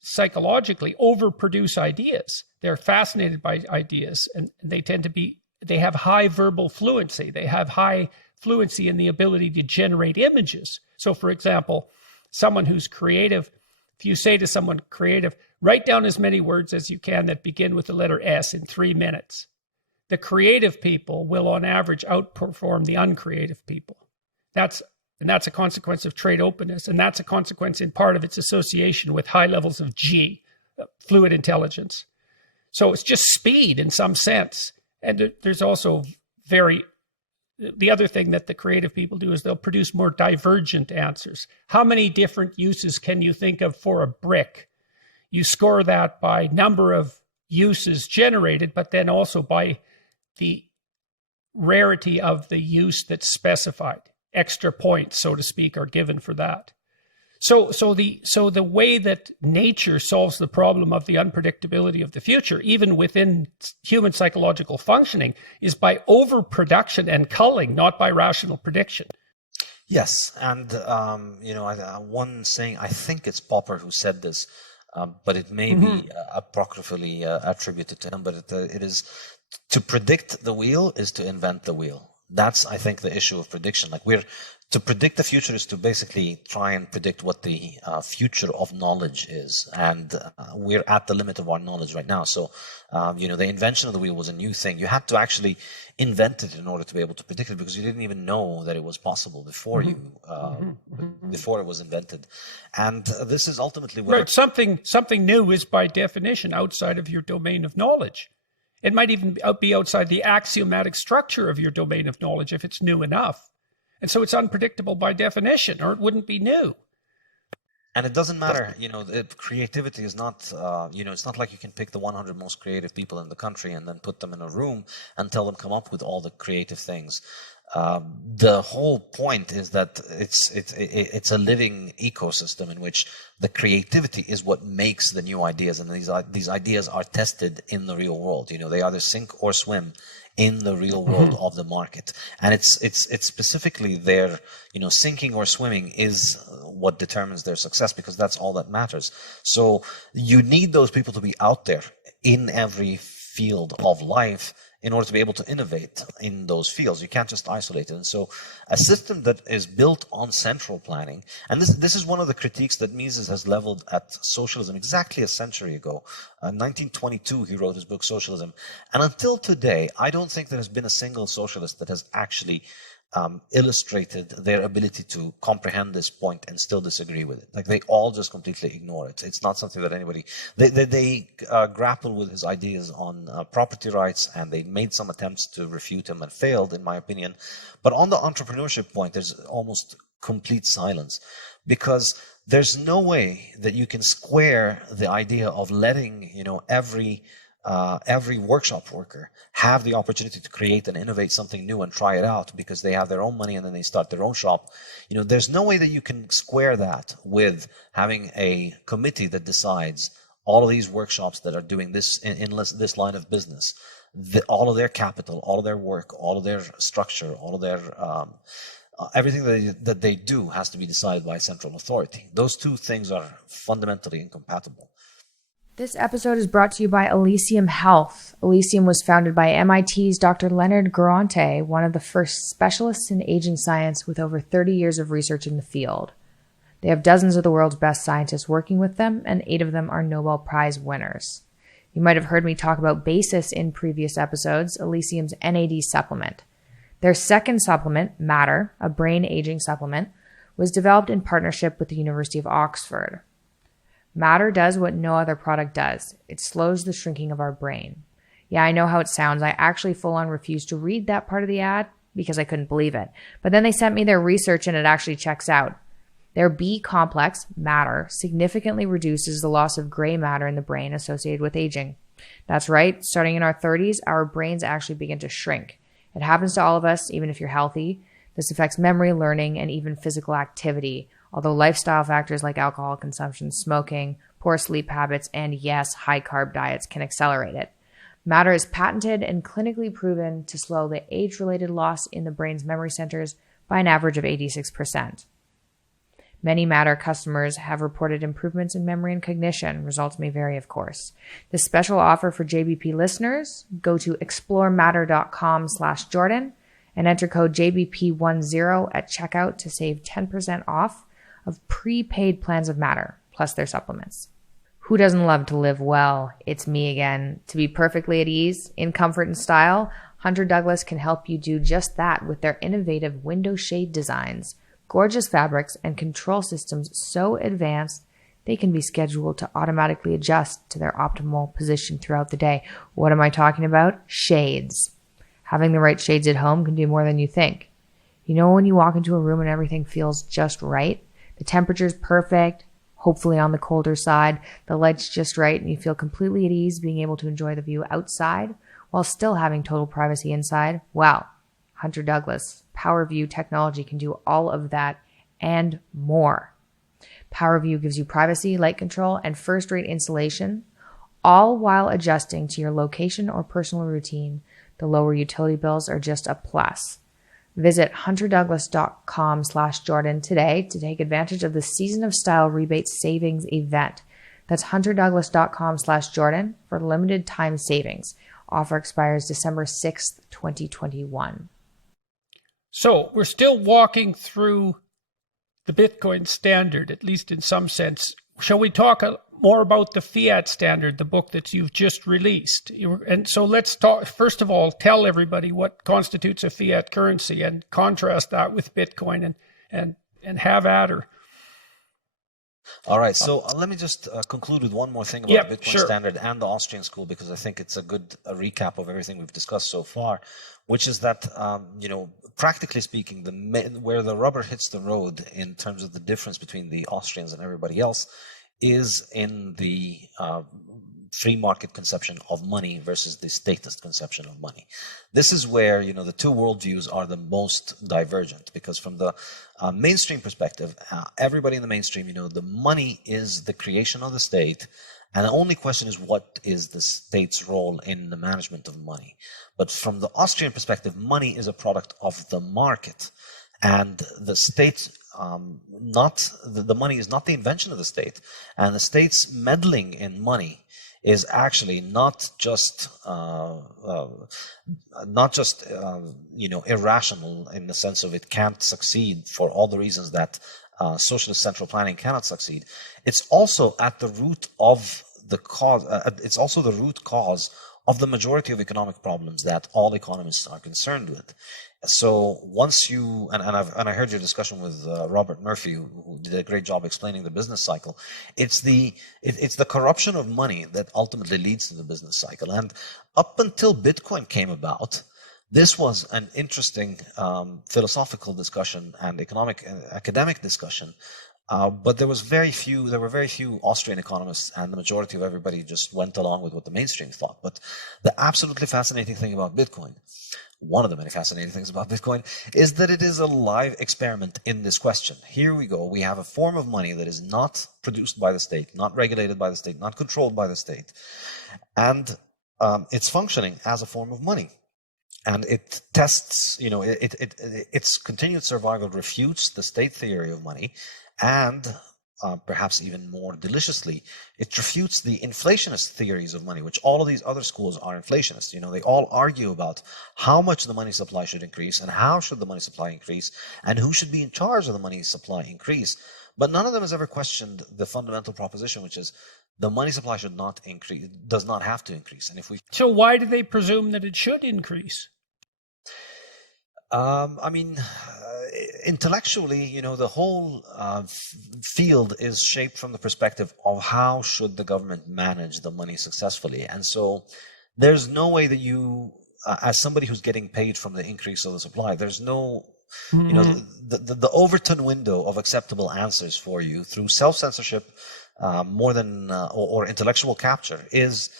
psychologically overproduce ideas. They're fascinated by ideas, and they have high verbal fluency. They have high fluency in the ability to generate images. So for example, someone who's creative If you say to someone creative, write down as many words as you can that begin with the letter S in 3 minutes, the creative people will on average outperform the uncreative people. That's a consequence of trade openness, and that's a consequence in part of its association with high levels of G, fluid intelligence. So it's just speed in some sense. And there's also the other thing that the creative people do is they'll produce more divergent answers. How many different uses can you think of for a brick? You score that by number of uses generated, but then also by the rarity of the use that's specified. Extra points, so to speak, are given for that. So the way that nature solves the problem of the unpredictability of the future, even within human psychological functioning, is by overproduction and culling, not by rational prediction. Yes, and one saying, I think it's Popper who said this, but it may be apocryphally attributed to him, but it is, to predict the wheel is to invent the wheel. That's, I think, the issue of prediction. To predict the future is to basically try and predict what the future of knowledge is. And we're at the limit of our knowledge right now. So, the invention of the wheel was a new thing. You had to actually invent it in order to be able to predict it, because you didn't even know that it was possible before before it was invented. And this is ultimately what... Right, something new is by definition outside of your domain of knowledge. It might even be outside the axiomatic structure of your domain of knowledge if it's new enough. And so it's unpredictable by definition, or it wouldn't be new. And it doesn't matter, creativity is not, it's not like you can pick the 100 most creative people in the country and then put them in a room and tell them come up with all the creative things. The whole point is that it's a living ecosystem in which the creativity is what makes the new ideas, and these ideas are tested in the real world. They either sink or swim in the real world of the market, and it's specifically their sinking or swimming is what determines their success, because that's all that matters. So you need those people to be out there in every field of life in order to be able to innovate in those fields. You can't just isolate it. And so a system that is built on central planning, and this is one of the critiques that Mises has leveled at socialism exactly a century ago. In 1922, he wrote his book, Socialism. And until today, I don't think there has been a single socialist that has actually illustrated their ability to comprehend this point and still disagree with it. Like, they all just completely ignore it. It's not something that anybody... They grapple with his ideas on property rights, and they made some attempts to refute him and failed, in my opinion. But on the entrepreneurship point, there's almost complete silence, because there's no way that you can square the idea of letting, every workshop worker have the opportunity to create and innovate something new and try it out because they have their own money and then they start their own shop. There's no way that you can square that with having a committee that decides all of these workshops that are doing this in this line of business, all of their capital, all of their work, all of their structure, all of their everything that they do has to be decided by a central authority. Those two things are fundamentally incompatible. This episode is brought to you by Elysium Health. Elysium was founded by MIT's Dr. Leonard Garante, one of the first specialists in aging science with over 30 years of research in the field. They have dozens of the world's best scientists working with them, and 8 of them are Nobel Prize winners. You might have heard me talk about Basis in previous episodes, Elysium's NAD supplement. Their second supplement, Matter, a brain aging supplement, was developed in partnership with the University of Oxford. Matter does what no other product does. It slows the shrinking of our brain. Yeah, I know how it sounds. I actually full-on refused to read that part of the ad because I couldn't believe it. But then they sent me their research and it actually checks out. Their B complex, Matter, significantly reduces the loss of gray matter in the brain associated with aging. That's right. Starting in our 30s, our brains actually begin to shrink. It happens to all of us, even if you're healthy. This affects memory, learning, and even physical activity. Although lifestyle factors like alcohol consumption, smoking, poor sleep habits, and yes, high-carb diets can accelerate it. Matter is patented and clinically proven to slow the age-related loss in the brain's memory centers by an average of 86%. Many Matter customers have reported improvements in memory and cognition. Results may vary, of course. This special offer for JBP listeners, go to explorematter.com/Jordan and enter code JBP10 at checkout to save 10% off of prepaid plans of Matter, plus their supplements. Who doesn't love to live well? It's me again. To be perfectly at ease, in comfort and style, Hunter Douglas can help you do just that with their innovative window shade designs, gorgeous fabrics, and control systems so advanced they can be scheduled to automatically adjust to their optimal position throughout the day. What am I talking about? Shades. Having the right shades at home can do more than you think. You know when you walk into a room and everything feels just right? The temperature's perfect, hopefully on the colder side, the light's just right, and you feel completely at ease being able to enjoy the view outside while still having total privacy inside. Wow. Hunter Douglas, PowerView technology can do all of that and more. PowerView gives you privacy, light control, and first-rate insulation, all while adjusting to your location or personal routine. The lower utility bills are just a plus. Visit hunterdouglas.com/Jordan today to take advantage of the Season of Style rebate savings event. That's hunterdouglas.com/Jordan for limited time savings. Offer expires December 6th, 2021. So we're still walking through the Bitcoin standard, at least in some sense. Shall we talk more about the Fiat standard, the book that you've just released? And so let's talk, first of all, tell everybody what constitutes a fiat currency and contrast that with Bitcoin and have at her. All right, so let me just conclude with one more thing about the Bitcoin standard and the Austrian school, because I think it's a good recap of everything we've discussed so far, which is that, practically speaking, where the rubber hits the road in terms of the difference between the Austrians and everybody else is in the free market conception of money versus the statist conception of money. This is where, the two worldviews are the most divergent, because from the mainstream perspective, everybody in the mainstream, the money is the creation of the state, and the only question is what is the state's role in the management of money. But from the Austrian perspective, money is a product of the market, and the state the money is not the invention of the state, and the state's meddling in money is actually not just irrational in the sense of it can't succeed for all the reasons that socialist central planning cannot succeed. It's also at the root of the cause. It's also the root cause of the majority of economic problems that all economists are concerned with. So once you and I heard your discussion with Robert Murphy, who did a great job explaining the business cycle. It's the corruption of money that ultimately leads to the business cycle. And up until Bitcoin came about, this was an interesting philosophical discussion and academic discussion. But there were very few Austrian economists, and the majority of everybody just went along with what the mainstream thought. But the absolutely fascinating thing about Bitcoin, one of the many fascinating things about Bitcoin, is that it is a live experiment in this question. Here we go. We have a form of money that is not produced by the state, not regulated by the state, not controlled by the state. And it's functioning as a form of money. And it tests, its continued survival refutes the state theory of money. And perhaps even more deliciously, it refutes the inflationist theories of money, which all of these other schools are inflationists. They all argue about how much the money supply should increase and how should the money supply increase and who should be in charge of the money supply increase. But none of them has ever questioned the fundamental proposition, which is the money supply should not increase, does not have to increase. And So why do they presume that it should increase? Intellectually, the whole field is shaped from the perspective of how should the government manage the money successfully. And so there's no way that you, as somebody who's getting paid from the increase of the supply, there's no, the Overton window of acceptable answers for you through self-censorship, more than or intellectual capture is,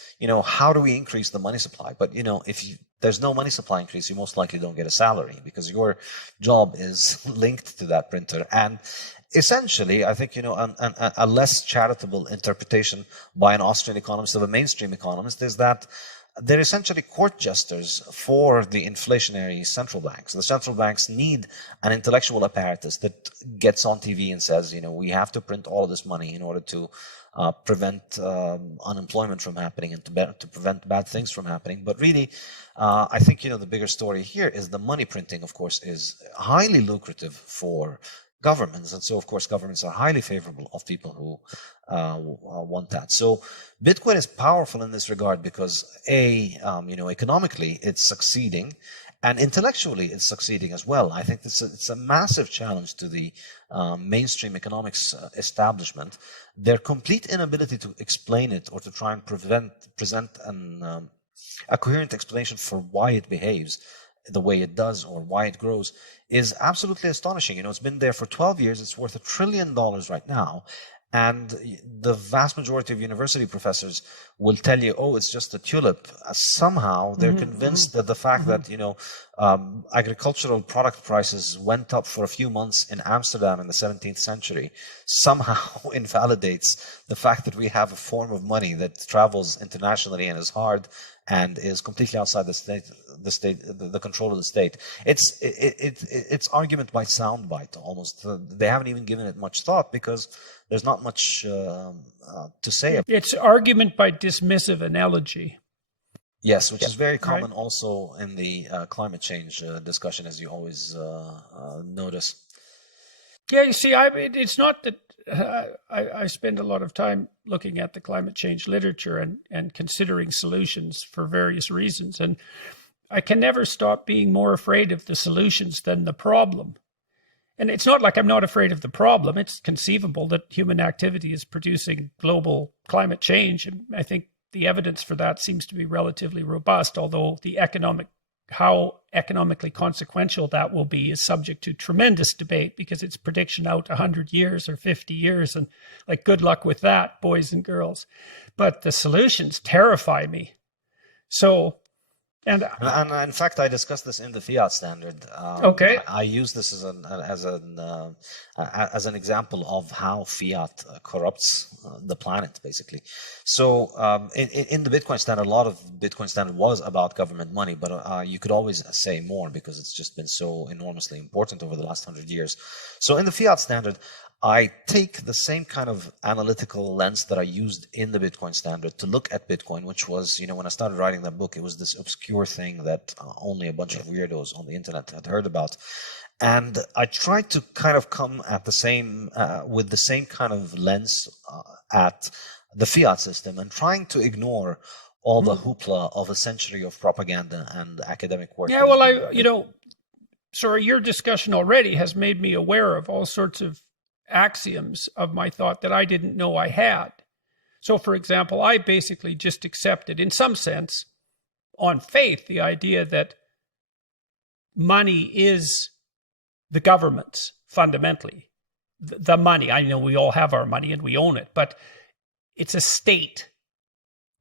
how do we increase the money supply? But, if there's no money supply increase, you most likely don't get a salary because your job is linked to that printer. And essentially, I think, a less charitable interpretation by an Austrian economist of a mainstream economist is that they're essentially court jesters for the inflationary central banks. The central banks need an intellectual apparatus that gets on TV and says, we have to print all of this money in order to prevent unemployment from happening and to prevent bad things from happening. But really, I think, the bigger story here is the money printing, of course, is highly lucrative for governments. And so, of course, governments are highly favorable of people who want that. So Bitcoin is powerful in this regard because economically it's succeeding, and intellectually it's succeeding as well. I think it's a massive challenge to the mainstream economics establishment. Their complete inability to explain it or to try and present a coherent explanation for why it behaves the way it does or why it grows is absolutely astonishing. It's been there for 12 years. It's worth $1 trillion right now. And the vast majority of university professors will tell you, oh, it's just a tulip. Somehow they're convinced that the fact that, agricultural product prices went up for a few months in Amsterdam in the 17th century somehow invalidates the fact that we have a form of money that travels internationally and is hard and is completely outside the control of the state. It's argument by soundbite almost. They haven't even given it much thought because there's not much to say. It's argument by dismissive analogy. Yes, which is very common also in the climate change discussion, as you always notice. Yeah, you see, it's not that I spend a lot of time looking at the climate change literature and considering solutions for various reasons. And I can never stop being more afraid of the solutions than the problem. And it's not like I'm not afraid of the problem. It's conceivable that human activity is producing global climate change. And I think the evidence for that seems to be relatively robust, although how economically consequential that will be is subject to tremendous debate because it's prediction out 100 years or 50 years. And good luck with that, boys and girls. But the solutions terrify me. So, and in fact, I discussed this in the Fiat standard. Okay. I use this as an example of how Fiat corrupts the planet, basically. So in the Bitcoin standard, a lot of Bitcoin standard was about government money, but you could always say more because it's just been so enormously important over the last 100 years. So in the Fiat standard, I take the same kind of analytical lens that I used in the Bitcoin standard to look at Bitcoin, which was, when I started writing that book, it was this obscure thing that only a bunch of weirdos on the internet had heard about. And I tried to kind of come at the same, with the same kind of lens at the Fiat system and trying to ignore all the hoopla of a century of propaganda and academic work. Yeah, well, sorry, your discussion already has made me aware of all sorts of axioms of my thought that I didn't know I had. So, for example, I basically just accepted, in some sense, on faith, the idea that money is the government's, fundamentally. The money. I know we all have our money and we own it, but it's a state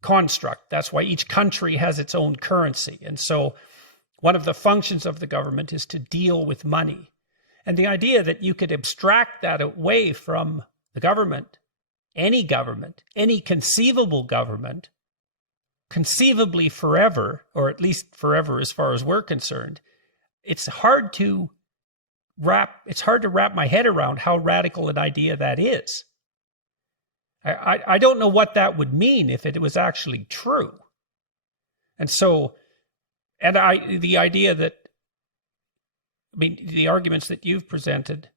construct. That's why each country has its own currency. And so one of the functions of the government is to deal with money. And the idea that you could abstract that away from the government, any conceivable government, conceivably forever, or at least forever as far as we're concerned, it's hard to wrap my head around how radical an idea that is. I don't know what that would mean if it was actually true. And so, the idea that, the arguments that you've presented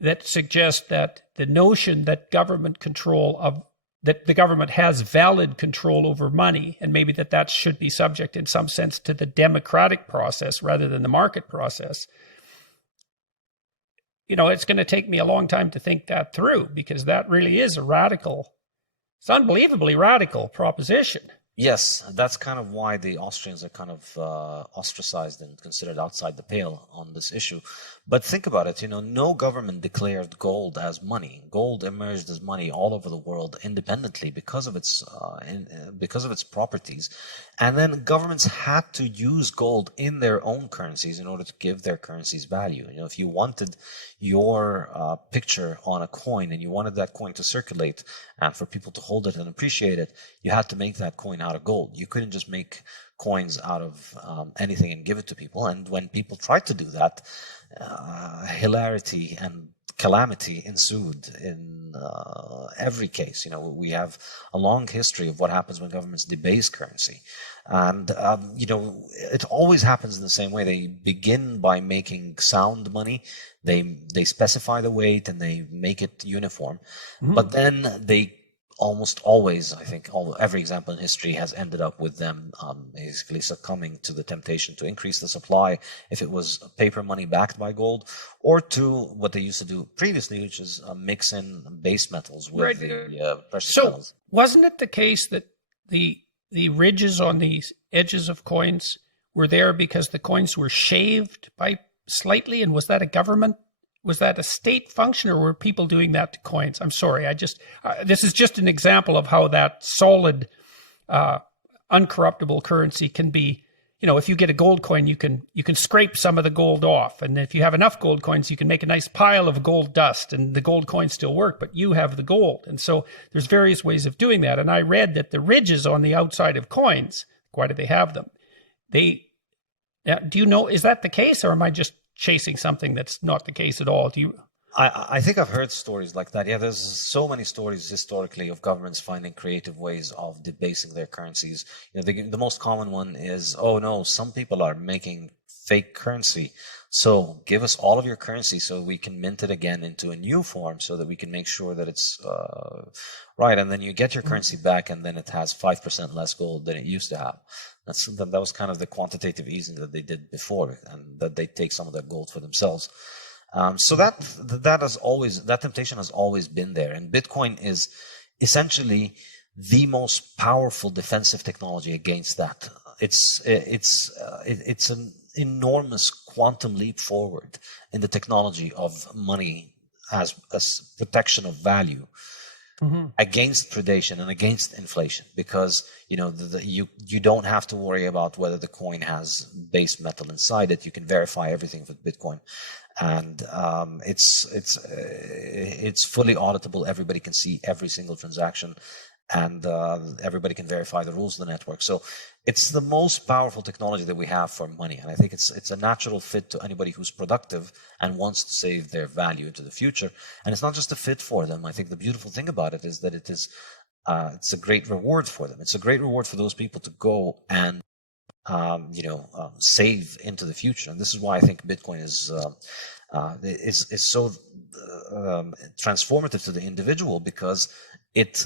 that suggest that the notion that that the government has valid control over money, and maybe that should be subject in some sense to the democratic process rather than the market process. It's going to take me a long time to think that through because that really is it's unbelievably radical proposition. Yes, that's kind of why the Austrians are kind of ostracized and considered outside the pale on this issue. But think about it, no government declared gold as money. Gold emerged as money all over the world independently because of its properties. And then governments had to use gold in their own currencies in order to give their currencies value. If you wanted your picture on a coin and you wanted that coin to circulate and for people to hold it and appreciate it, you had to make that coin out of gold. You couldn't just make coins out of anything and give it to people. And when people tried to do that, hilarity and calamity ensued in every case. We have a long history of what happens when governments debase currency. And, it always happens in the same way. They begin by making sound money. They specify the weight and they make it uniform. Mm-hmm. But then they almost always, I think, every example in history has ended up with them basically succumbing to the temptation to increase the supply if it was paper money backed by gold, or to what they used to do previously, which is mix in base metals with the precious metals. So wasn't it the case that the ridges on the edges of coins were there because the coins were shaved by slightly? And was that a state function, or were people doing that to coins? I'm sorry. This is just an example of how that solid, uncorruptible currency can be. If you get a gold coin, you can scrape some of the gold off. And if you have enough gold coins, you can make a nice pile of gold dust and the gold coins still work, but you have the gold. And so there's various ways of doing that. And I read that the ridges on the outside of coins, why do they have them? Do you know, is that the case, or am I just chasing something that's not the case at all? I think I've heard stories like that. Yeah, there's so many stories historically of governments finding creative ways of debasing their currencies. The most common one is, oh no, some people are making fake currency, so give us all of your currency so we can mint it again into a new form so that we can make sure that it's right. And then you get your currency back and then it has 5% less gold than it used to have. That was kind of the quantitative easing that they did before, and that they take some of that gold for themselves. So that temptation has always been there, and Bitcoin is essentially the most powerful defensive technology against that. It's an enormous quantum leap forward in the technology of money as protection of value. Mm-hmm. Against predation and against inflation, because you don't have to worry about whether the coin has base metal inside it. You can verify everything with Bitcoin, and it's fully auditable. Everybody can see every single transaction, and everybody can verify the rules of the network. So it's the most powerful technology that we have for money, and I think it's a natural fit to anybody who's productive and wants to save their value into the future. And it's not just a fit for them. I think the beautiful thing about it is that it's a great reward for them. It's a great reward for those people to go and save into the future. And this is why I think Bitcoin is so transformative to the individual, because it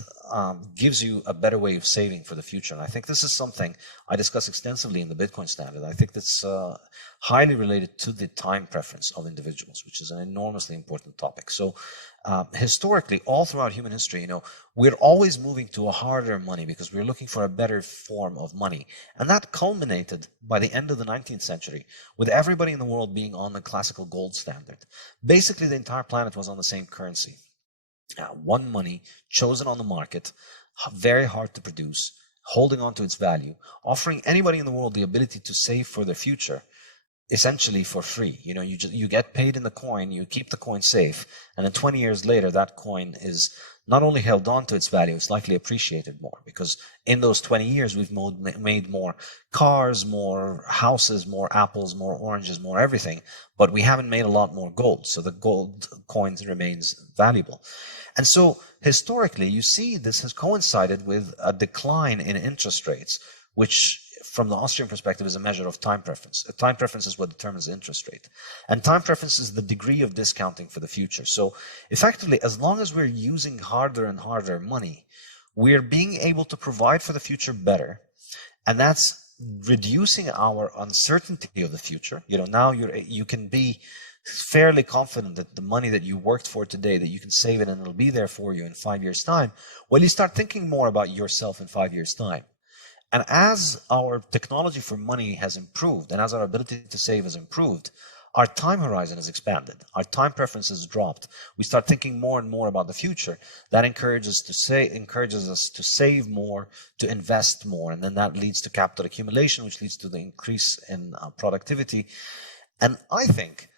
gives you a better way of saving for the future. And I think this is something I discuss extensively in the Bitcoin Standard. I think that's highly related to the time preference of individuals, which is an enormously important topic. So historically, all throughout human history, we're always moving to a harder money because we're looking for a better form of money. And that culminated by the end of the 19th century with everybody in the world being on the classical gold standard. Basically, the entire planet was on the same currency. One money chosen on the market, very hard to produce, holding on to its value, offering anybody in the world the ability to save for their future, essentially for free. You get paid in the coin, you keep the coin safe, and then 20 years later, that coin is not only held on to its value, it's likely appreciated more, because in those 20 years, we've made more cars, more houses, more apples, more oranges, more everything, but we haven't made a lot more gold. So the gold coins remains valuable. And so historically, you see this has coincided with a decline in interest rates, which from the Austrian perspective is a measure of time preference. Time preference is what determines interest rate. And time preference is the degree of discounting for the future. So effectively, as long as we're using harder and harder money, we're being able to provide for the future better. And that's reducing our uncertainty of the future. Now you can be fairly confident that the money that you worked for today, that you can save it and it'll be there for you in 5 years' time. Well, you start thinking more about yourself in 5 years' time. And as our technology for money has improved, and as our ability to save has improved, our time horizon has expanded. Our time preference has dropped. We start thinking more and more about the future. That encourages us to save more, to invest more, and then that leads to capital accumulation, which leads to the increase in productivity. And I think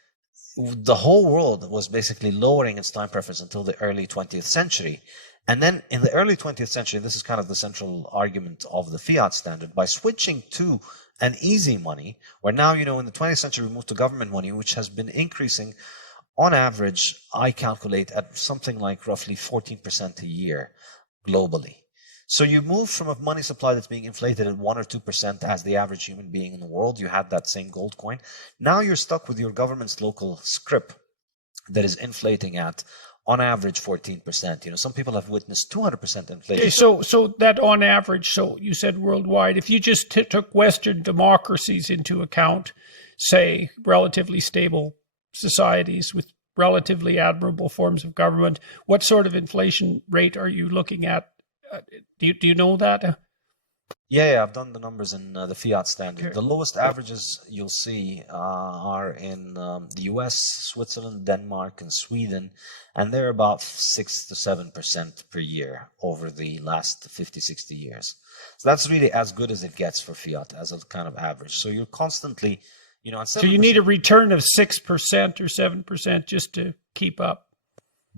the whole world was basically lowering its time preference until the early 20th century. And then in the early 20th century, this is kind of the central argument of the Fiat standard, by switching to an easy money, where now, in the 20th century, we moved to government money, which has been increasing on average, I calculate at something like roughly 14% a year globally. So you move from a money supply that's being inflated at 1 or 2% as the average human being in the world. You had that same gold coin. Now you're stuck with your government's local scrip that is inflating at, on average, 14%. Some people have witnessed 200% inflation. Okay, so that on average, so you said worldwide, if you just took Western democracies into account, say relatively stable societies with relatively admirable forms of government, what sort of inflation rate are you looking at? Do you know that? Yeah, I've done the numbers in the Fiat standard. Okay. The lowest averages you'll see are in the US, Switzerland, Denmark, and Sweden, and they're about 6 to 7% per year over the last 50, 60 years. So that's really as good as it gets for Fiat as a kind of average. So you're constantly, so you need a return of 6% or 7% just to keep up.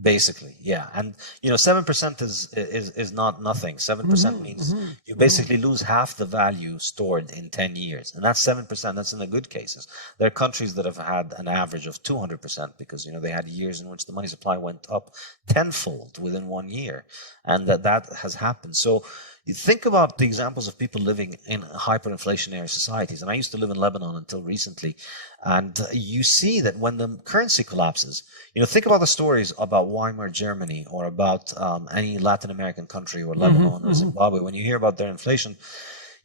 Basically, yeah. And 7% is not nothing. 7% means you basically lose half the value stored in 10 years. And that's 7%. That's in the good cases. There are countries that have had an average of 200% because, they had years in which the money supply went up tenfold within 1 year. And that has happened. So you think about the examples of people living in hyperinflationary societies. And I used to live in Lebanon until recently. And you see that when the currency collapses, think about the stories about Weimar Germany or about any Latin American country or Lebanon or Zimbabwe. When you hear about their inflation,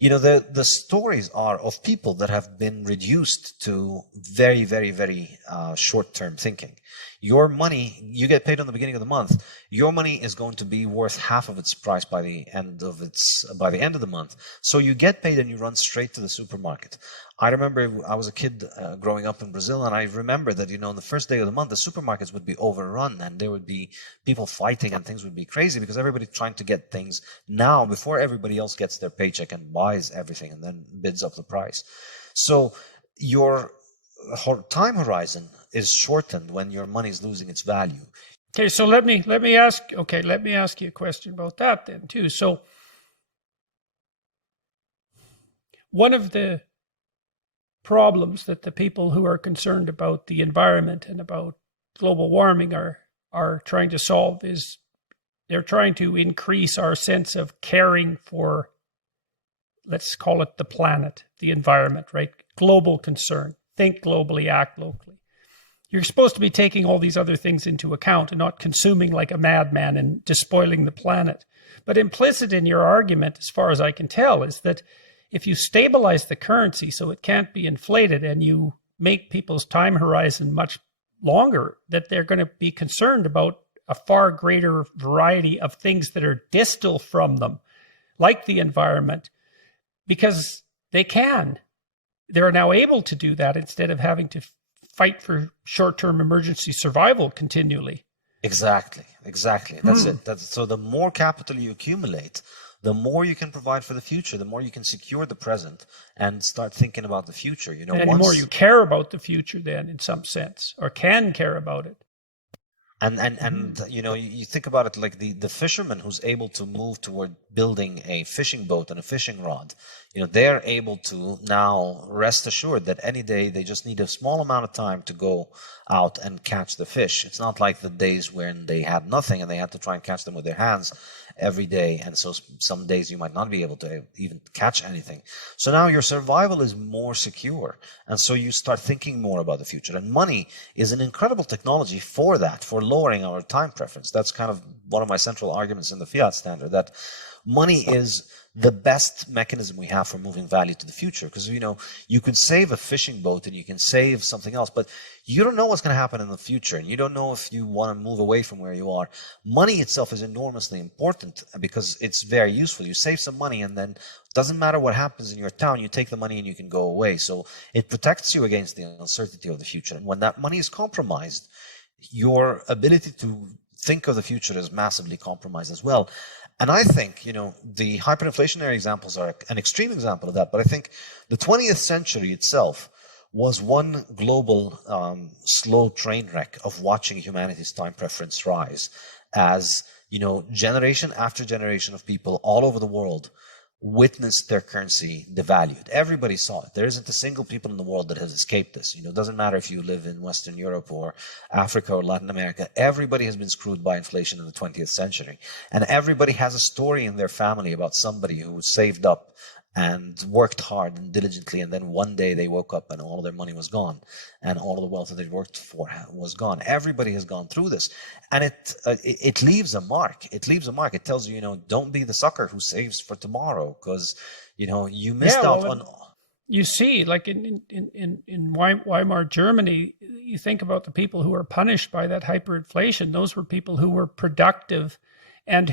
the stories are of people that have been reduced to very, very, very short-term thinking. Your money, you get paid on the beginning of the month. Your money is going to be worth half of its price by the end of the month. So you get paid and you run straight to the supermarket. I remember I was a kid growing up in Brazil, and I remember that, on the first day of the month, the supermarkets would be overrun and there would be people fighting and things would be crazy because everybody's trying to get things now before everybody else gets their paycheck and buys everything and then bids up the price. So your time horizon is shortened when your money is losing its value. Okay, so let me ask you a question about that then too. So one of the problems that the people who are concerned about the environment and about global warming are trying to solve is they're trying to increase our sense of caring for, let's call it the planet, the environment, right? Global concern. Think globally, act locally. You're supposed to be taking all these other things into account and not consuming like a madman and despoiling the planet. But implicit in your argument, as far as I can tell, is that if you stabilize the currency so it can't be inflated and you make people's time horizon much longer, that they're going to be concerned about a far greater variety of things that are distal from them, like the environment, because they're now able to do that instead of having to fight for short-term emergency survival continually. Exactly. That's it. So the more capital you accumulate, the more you can provide for the future, the more you can secure the present and start thinking about the future. And the more you care about the future then, in some sense, or can care about it. And you think about it like the fisherman who's able to move toward building a fishing boat and a fishing rod. They are able to now rest assured that any day they just need a small amount of time to go out and catch the fish. It's not like the days when they had nothing and they had to try and catch them with their hands every day. And so some days you might not be able to even catch anything. So now your survival is more secure. And so you start thinking more about the future. And money is an incredible technology for that, for lowering our time preference. That's kind of one of my central arguments in the Fiat standard, that money is the best mechanism we have for moving value to the future. Because, you could save a fishing boat and you can save something else, but you don't know what's going to happen in the future. And you don't know if you want to move away from where you are. Money itself is enormously important because it's very useful. You save some money and then it doesn't matter what happens in your town, you take the money and you can go away. So it protects you against the uncertainty of the future. And when that money is compromised, your ability to think of the future is massively compromised as well. And I think, the hyperinflationary examples are an extreme example of that. But I think the 20th century itself was one global slow train wreck of watching humanity's time preference rise as, generation after generation of people all over the world witnessed their currency devalued. Everybody saw it. There isn't a single people in the world that has escaped this. It doesn't matter if you live in Western Europe or Africa or Latin America. Everybody has been screwed by inflation in the 20th century. And everybody has a story in their family about somebody who saved up and worked hard and diligently, and then one day they woke up and all of their money was gone, and all of the wealth that they worked for was gone. Everybody has gone through this, and it leaves a mark. It leaves a mark. It tells you, don't be the sucker who saves for tomorrow, because you missed out on. You see, like in Weimar Germany, you think about the people who were punished by that hyperinflation. Those were people who were productive, and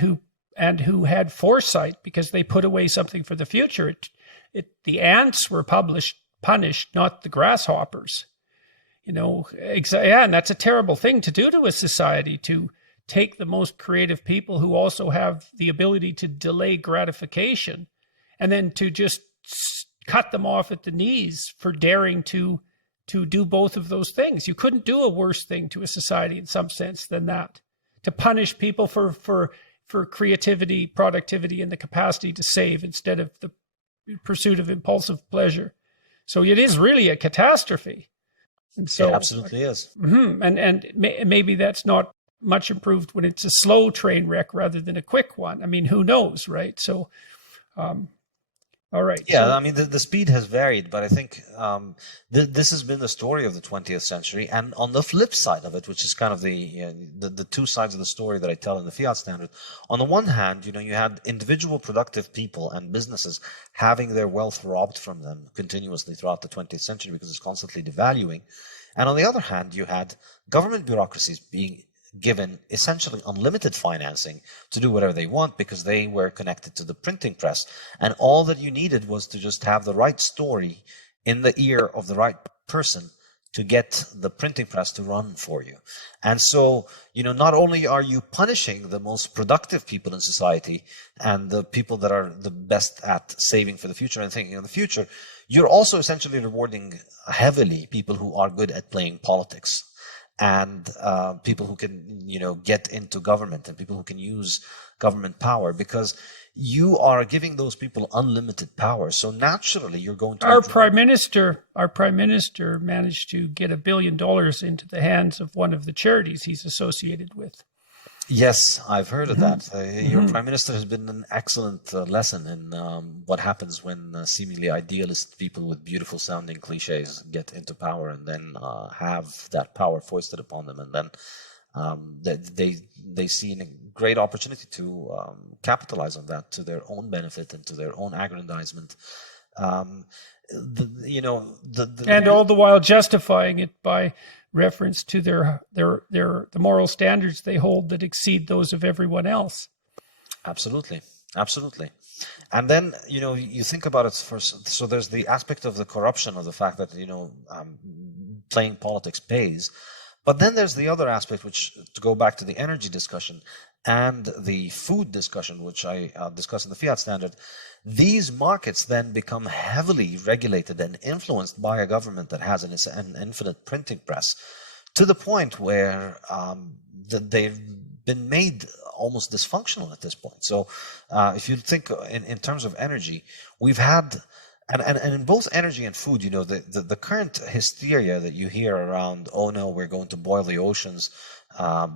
who had foresight because they put away something for the future. The ants were punished, not the grasshoppers. And that's a terrible thing to do to a society, to take the most creative people who also have the ability to delay gratification, and then to just cut them off at the knees for daring to do both of those things. You couldn't do a worse thing to a society in some sense than that. To punish people for creativity, productivity, and the capacity to save instead of the pursuit of impulsive pleasure. So it is really a catastrophe. And so it absolutely is. And maybe that's not much improved when it's a slow train wreck rather than a quick one. I mean, who knows, right? So, all right. Yeah, so, I mean, the speed has varied, but I think this has been the story of the 20th century. And on the flip side of it, which is kind of the two sides of the story that I tell in the Fiat Standard, on the one hand, you had individual productive people and businesses having their wealth robbed from them continuously throughout the 20th century because it's constantly devaluing. And on the other hand, you had government bureaucracies being given essentially unlimited financing to do whatever they want because they were connected to the printing press. And all that you needed was to just have the right story in the ear of the right person to get the printing press to run for you. And so, not only are you punishing the most productive people in society and the people that are the best at saving for the future and thinking of the future, you're also essentially rewarding heavily people who are good at playing politics. And people who can, get into government and people who can use government power, because you are giving those people unlimited power. So naturally, you're going to. Our prime minister managed to get $1 billion into the hands of one of the charities he's associated with. Yes, I've heard of that. Your prime minister has been an excellent lesson in what happens when seemingly idealist people with beautiful sounding cliches get into power and then have that power foisted upon them, and then they see a great opportunity to capitalize on that to their own benefit and to their own aggrandizement. And all the while justifying it by reference to the moral standards they hold that exceed those of everyone else. Absolutely. And then, you think about it first. So there's the aspect of the corruption of the fact that, playing politics pays. But then there's the other aspect, which, to go back to the energy discussion and the food discussion, which I discussed in the Fiat Standard, these markets then become heavily regulated and influenced by a government that has an infinite printing press, to the point where they've been made almost dysfunctional at this point. So if you think in terms of energy, we've had, and in both energy and food, the current hysteria that you hear around, oh no, we're going to boil the oceans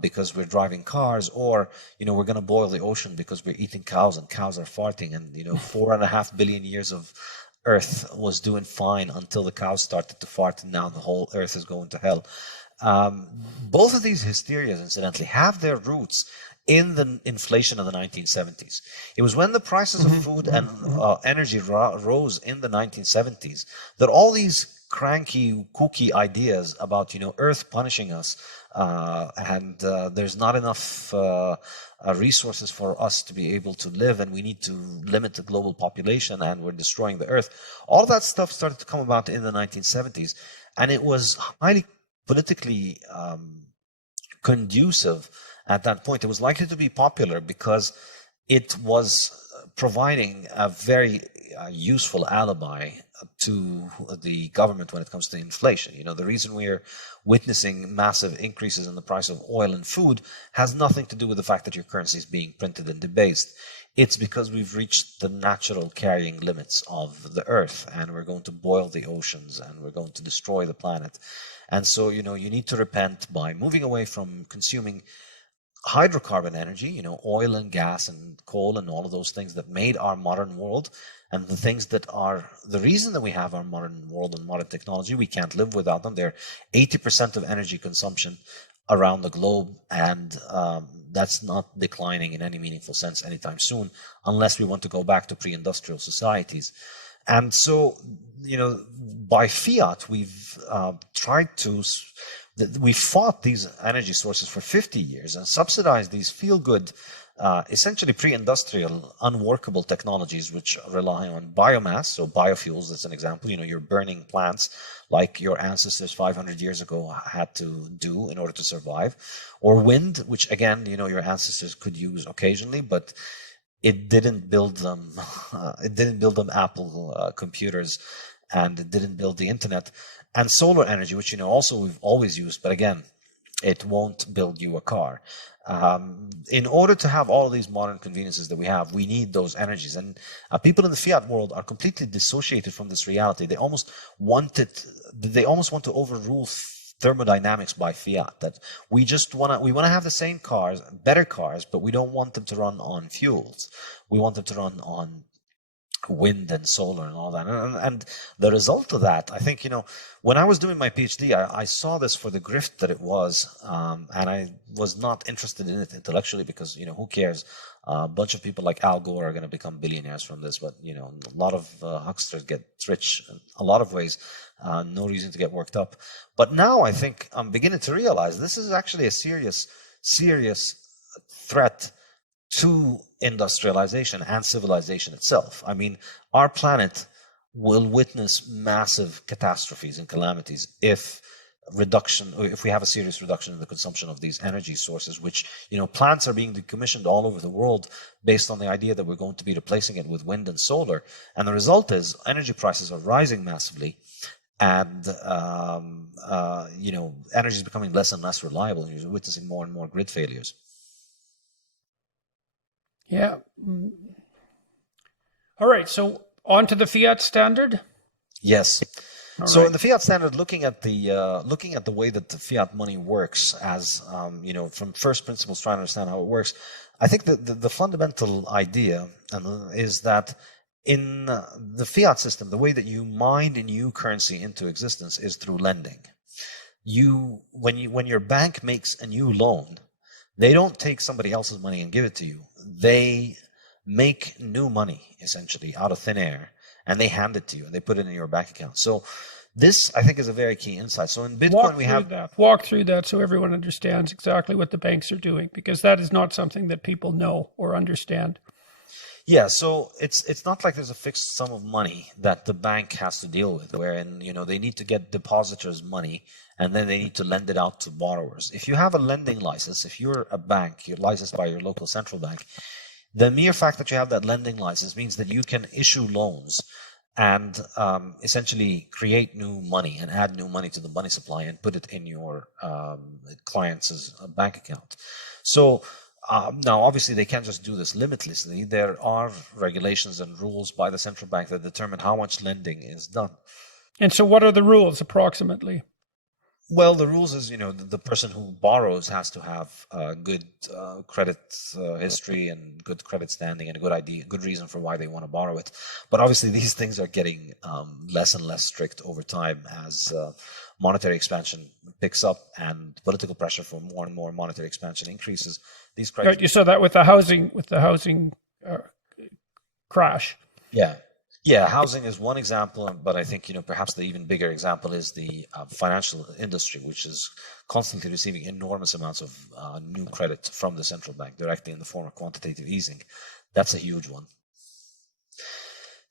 because we're driving cars, or we're going to boil the ocean because we're eating cows and cows are farting, and 4.5 billion years of Earth was doing fine until the cows started to fart, and now the whole Earth is going to hell. Both of these hysterias, incidentally, have their roots in the inflation of the 1970s. It was when the prices of food and energy rose in the 1970s that all these cranky, kooky ideas about Earth punishing us and there's not enough resources for us to be able to live, and we need to limit the global population, and we're destroying the Earth. All that stuff started to come about in the 1970s, and it was highly politically conducive at that point. It was likely to be popular because it was providing a very useful alibi to the government when it comes to inflation. The reason we're witnessing massive increases in the price of oil and food has nothing to do with the fact that your currency is being printed and debased. It's because we've reached the natural carrying limits of the earth, and we're going to boil the oceans, and we're going to destroy the planet. And so, you need to repent by moving away from consuming hydrocarbon energy, oil and gas and coal and all of those things that made our modern world, and the things that are the reason that we have our modern world and modern technology. We can't live without them. They're 80% of energy consumption around the globe, and that's not declining in any meaningful sense anytime soon, unless we want to go back to pre-industrial societies. And so, by fiat, we've we fought these energy sources for 50 years and subsidized these feel-good, essentially pre-industrial, unworkable technologies which rely on biomass. So biofuels, that's an example. You're burning plants like your ancestors 500 years ago had to do in order to survive. Or wind, which again, your ancestors could use occasionally, but it didn't build them. It didn't build them Apple computers, and it didn't build the internet. And solar energy, which also we've always used, but again, it won't build you a car. In order to have all of these modern conveniences that we have, we need those energies. And people in the fiat world are completely dissociated from this reality. They almost want to overrule thermodynamics by fiat. That we want to have the same cars, better cars, but we don't want them to run on fuels. We want them to run on wind and solar and all that. And the result of that, I think, when I was doing my PhD, I saw this for the grift that it was, and I was not interested in it intellectually because, who cares? A bunch of people like Al Gore are going to become billionaires from this, but, a lot of hucksters get rich in a lot of ways. No reason to get worked up. But now I think I'm beginning to realize this is actually a serious threat to industrialization and civilization itself. I mean, our planet will witness massive catastrophes and calamities if we have a serious reduction in the consumption of these energy sources, which, plants are being decommissioned all over the world based on the idea that we're going to be replacing it with wind and solar. And the result is energy prices are rising massively, and energy is becoming less and less reliable, and you're witnessing more and more grid failures. Yeah. All right. So on to the fiat standard. Yes. All so right. in the fiat standard, looking at the way that the fiat money works, as from first principles, trying to understand how it works, I think that the fundamental idea is that in the fiat system, the way that you mine a new currency into existence is through lending. When your bank makes a new loan, they don't take somebody else's money and give it to you. They make new money, essentially, out of thin air, and they hand it to you, and they put it in your bank account. So this, I think, is a very key insight. So in Bitcoin, walk through that so everyone understands exactly what the banks are doing, because that is not something that people know or understand. Yeah, so it's not like there's a fixed sum of money that the bank has to deal with, wherein they need to get depositors' money and then they need to lend it out to borrowers. If you have a lending license, if you're a bank, you're licensed by your local central bank, the mere fact that you have that lending license means that you can issue loans and essentially create new money and add new money to the money supply and put it in your client's bank account. So now, obviously, they can't just do this limitlessly. There are regulations and rules by the central bank that determine how much lending is done. And so what are the rules approximately? Well, the rules is, the person who borrows has to have good credit history and good credit standing and a good reason for why they want to borrow it. But obviously, these things are getting less and less strict over time as monetary expansion picks up and political pressure for more and more monetary expansion increases. These criteria. Right, you saw that with the housing crash. Yeah, housing is one example, but I think perhaps the even bigger example is the financial industry, which is constantly receiving enormous amounts of new credit from the central bank directly in the form of quantitative easing. That's a huge one.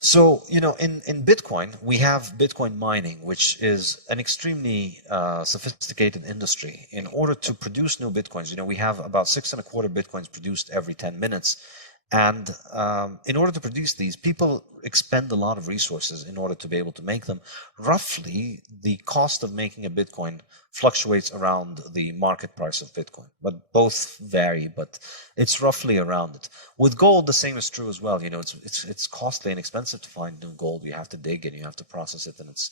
So, in Bitcoin, we have Bitcoin mining, which is an extremely sophisticated industry. In order to produce new Bitcoins, we have about 6.25 Bitcoins produced every 10 minutes. And in order to produce these, people expend a lot of resources in order to be able to make them. Roughly, the cost of making a Bitcoin fluctuates around the market price of Bitcoin, but both vary, but it's roughly around it. With gold, the same is true as well. It's costly and expensive to find new gold. You have to dig and you have to process it, and it's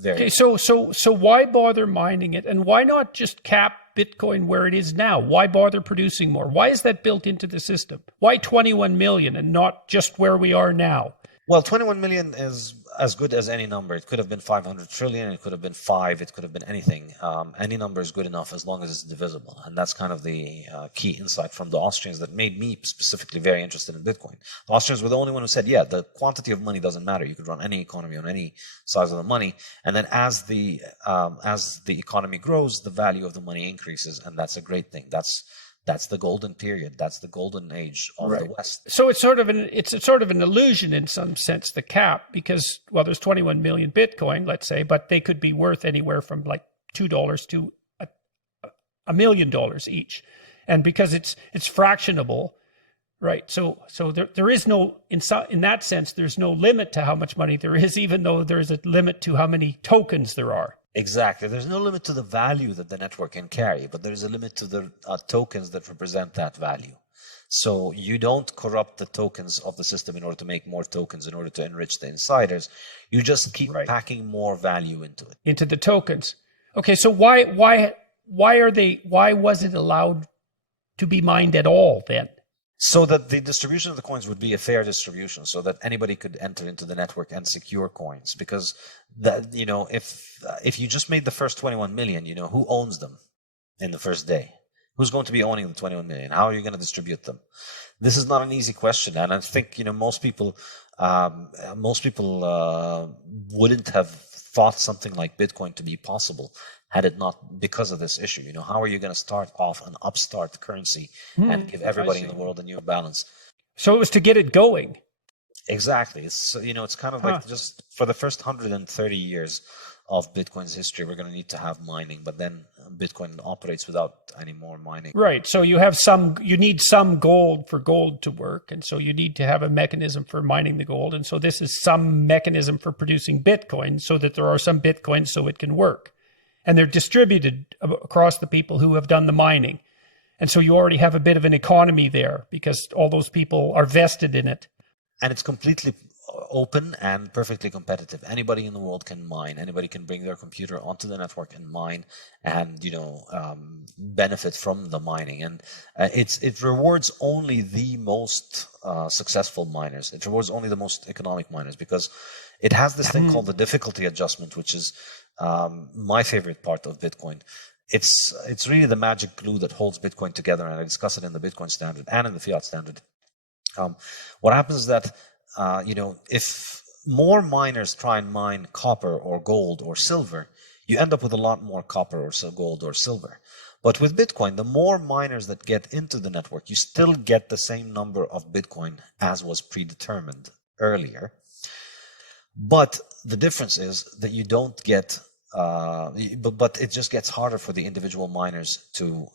very... Okay, so why bother mining it, and why not just cap Bitcoin where it is now? Why bother producing more? Why is that built into the system? Why 21 million and not just where we are now? Well, 21 million is as good as any number. It could have been 500 trillion, it could have been 5, it could have been anything. Any number is good enough as long as it's divisible. And that's kind of the key insight from the Austrians that made me specifically very interested in Bitcoin. The Austrians were the only one who said, yeah, the quantity of money doesn't matter. You could run any economy on any size of the money. And then as the economy grows, the value of the money increases. And that's a great thing. That's the golden period. That's the golden age of the West. So it's sort of an illusion in some sense, the cap, because, well, there's 21 million Bitcoin, let's say, but they could be worth anywhere from like $2 to $1 million each. And because it's fractionable, right? So there is no, in that sense, there's no limit to how much money there is, even though there's a limit to how many tokens there are. Exactly. There's no limit to the value that the network can carry, but there's a limit to the tokens that represent that value. So you don't corrupt the tokens of the system in order to make more tokens, in order to enrich the insiders. You just keep packing more value into it. Into the tokens. Okay, so why was it allowed to be mined at all then? So that the distribution of the coins would be a fair distribution, so that anybody could enter into the network and secure coins. Because that, if you just made the first 21 million, who owns them in the first day? Who's going to be owning the 21 million? How are you going to distribute them? This is not an easy question, and I think most people wouldn't have thought something like Bitcoin to be possible had it not because of this issue. How are you going to start off an upstart currency and give everybody in the world a new balance? So it was to get it going. Exactly. It's it's kind of like just for the first 130 years of Bitcoin's history, we're going to need to have mining, but then Bitcoin operates without any more mining. Right. So you need some gold for gold to work, and so you need to have a mechanism for mining the gold, and so this is some mechanism for producing Bitcoin, so that there are some Bitcoins so it can work. And they're distributed across the people who have done the mining. And so you already have a bit of an economy there because all those people are vested in it. And it's completely open and perfectly competitive. Anybody in the world can mine. Anybody can bring their computer onto the network and mine and, benefit from the mining. And it rewards only the most successful miners. It rewards only the most economic miners because it has this thing called the difficulty adjustment, which is my favorite part of Bitcoin. It's really the magic glue that holds Bitcoin together, and I discuss it in the Bitcoin standard and in the Fiat standard. What happens is that if more miners try and mine copper or gold or silver, you end up with a lot more copper or gold or silver. But with Bitcoin, the more miners that get into the network, you still get the same number of Bitcoin as was predetermined earlier. But the difference is that you don't get, but it just gets harder for the individual miners to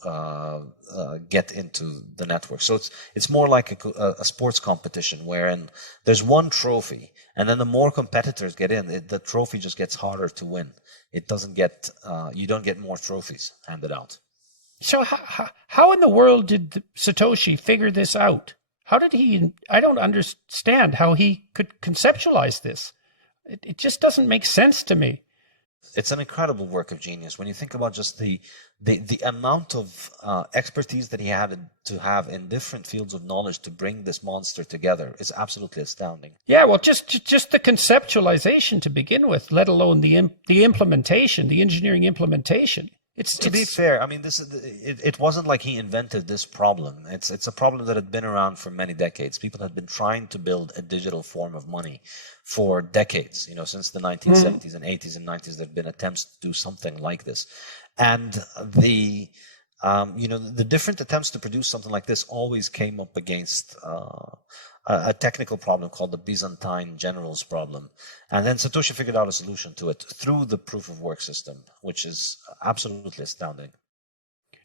get into the network. So it's more like a sports competition wherein there's one trophy, and then the more competitors get in, the trophy just gets harder to win. It doesn't get, you don't get more trophies handed out. So how in the world did Satoshi figure this out? How did he? I don't understand how he could conceptualize this. It just doesn't make sense to me. It's an incredible work of genius when you think about just the amount of expertise that he had to have in different fields of knowledge to bring this monster together is absolutely astounding. Yeah, well, just the conceptualization to begin with, let alone the implementation, the engineering implementation. To be fair, I mean, it wasn't like he invented this problem. It's a problem that had been around for many decades. People had been trying to build a digital form of money for decades. Since the 1970s and 80s and 90s, there had been attempts to do something like this. And the different attempts to produce something like this always came up against a technical problem called the Byzantine generals problem. And then Satoshi figured out a solution to it through the proof of work system, which is absolutely astounding.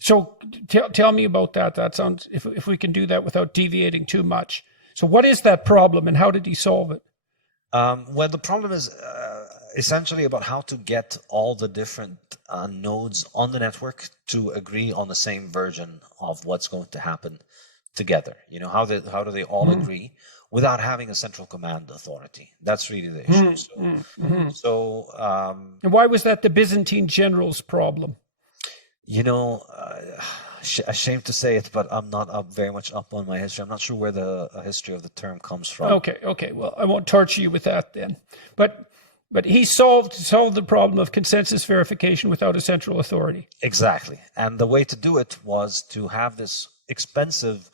So tell me about that. That sounds, if we can do that without deviating too much. So what is that problem and how did he solve it? Well, the problem is essentially about how to get all the different nodes on the network to agree on the same version of what's going to happen together. You know, how do they all agree without having a central command authority? That's really the issue. And why was that the Byzantine generals' problem? You know, ashamed to say it, but I'm not very much up on my history. I'm not sure where the history of the term comes from. Okay. Well, I won't torture you with that then. But he solved the problem of consensus verification without a central authority. Exactly. And the way to do it was to have this expensive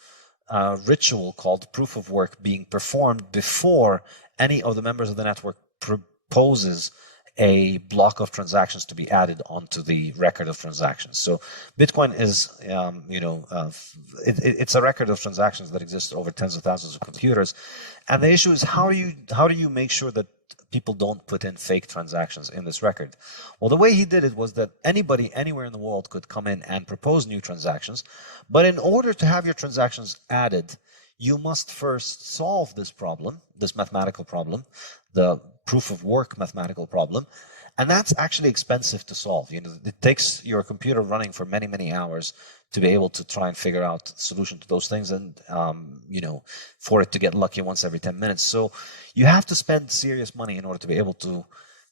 ritual called proof of work being performed before any of the members of the network proposes a block of transactions to be added onto the record of transactions. So Bitcoin is, it's a record of transactions that exists over tens of thousands of computers. And the issue is how do you make sure that people don't put in fake transactions in this record? Well, the way he did it was that anybody anywhere in the world could come in and propose new transactions. But in order to have your transactions added, you must first solve this problem, this mathematical problem, the proof of work mathematical problem. And that's actually expensive to solve. You know, it takes your computer running for many, many hours to be able to try and figure out the solution to those things, and for it to get lucky once every 10 minutes. So you have to spend serious money in order to be able to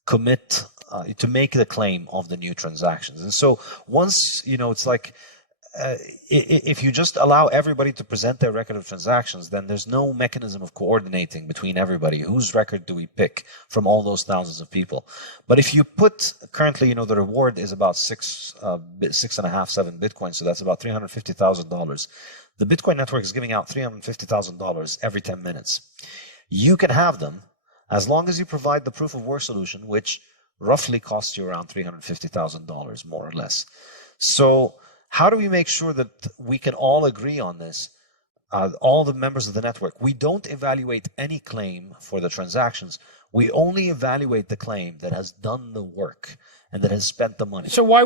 commit to make the claim of the new transactions. And so once, it's like if you just allow everybody to present their record of transactions, then there's no mechanism of coordinating between everybody. Whose record do we pick from all those thousands of people? But if you put currently, the reward is about 7 Bitcoin, so that's about $350,000. The Bitcoin network is giving out $350,000 every 10 minutes. You can have them as long as you provide the proof of work solution, which roughly costs you around $350,000, more or less. So how do we make sure that we can all agree on this? All the members of the network. We don't evaluate any claim for the transactions. We only evaluate the claim that has done the work and that has spent the money. So why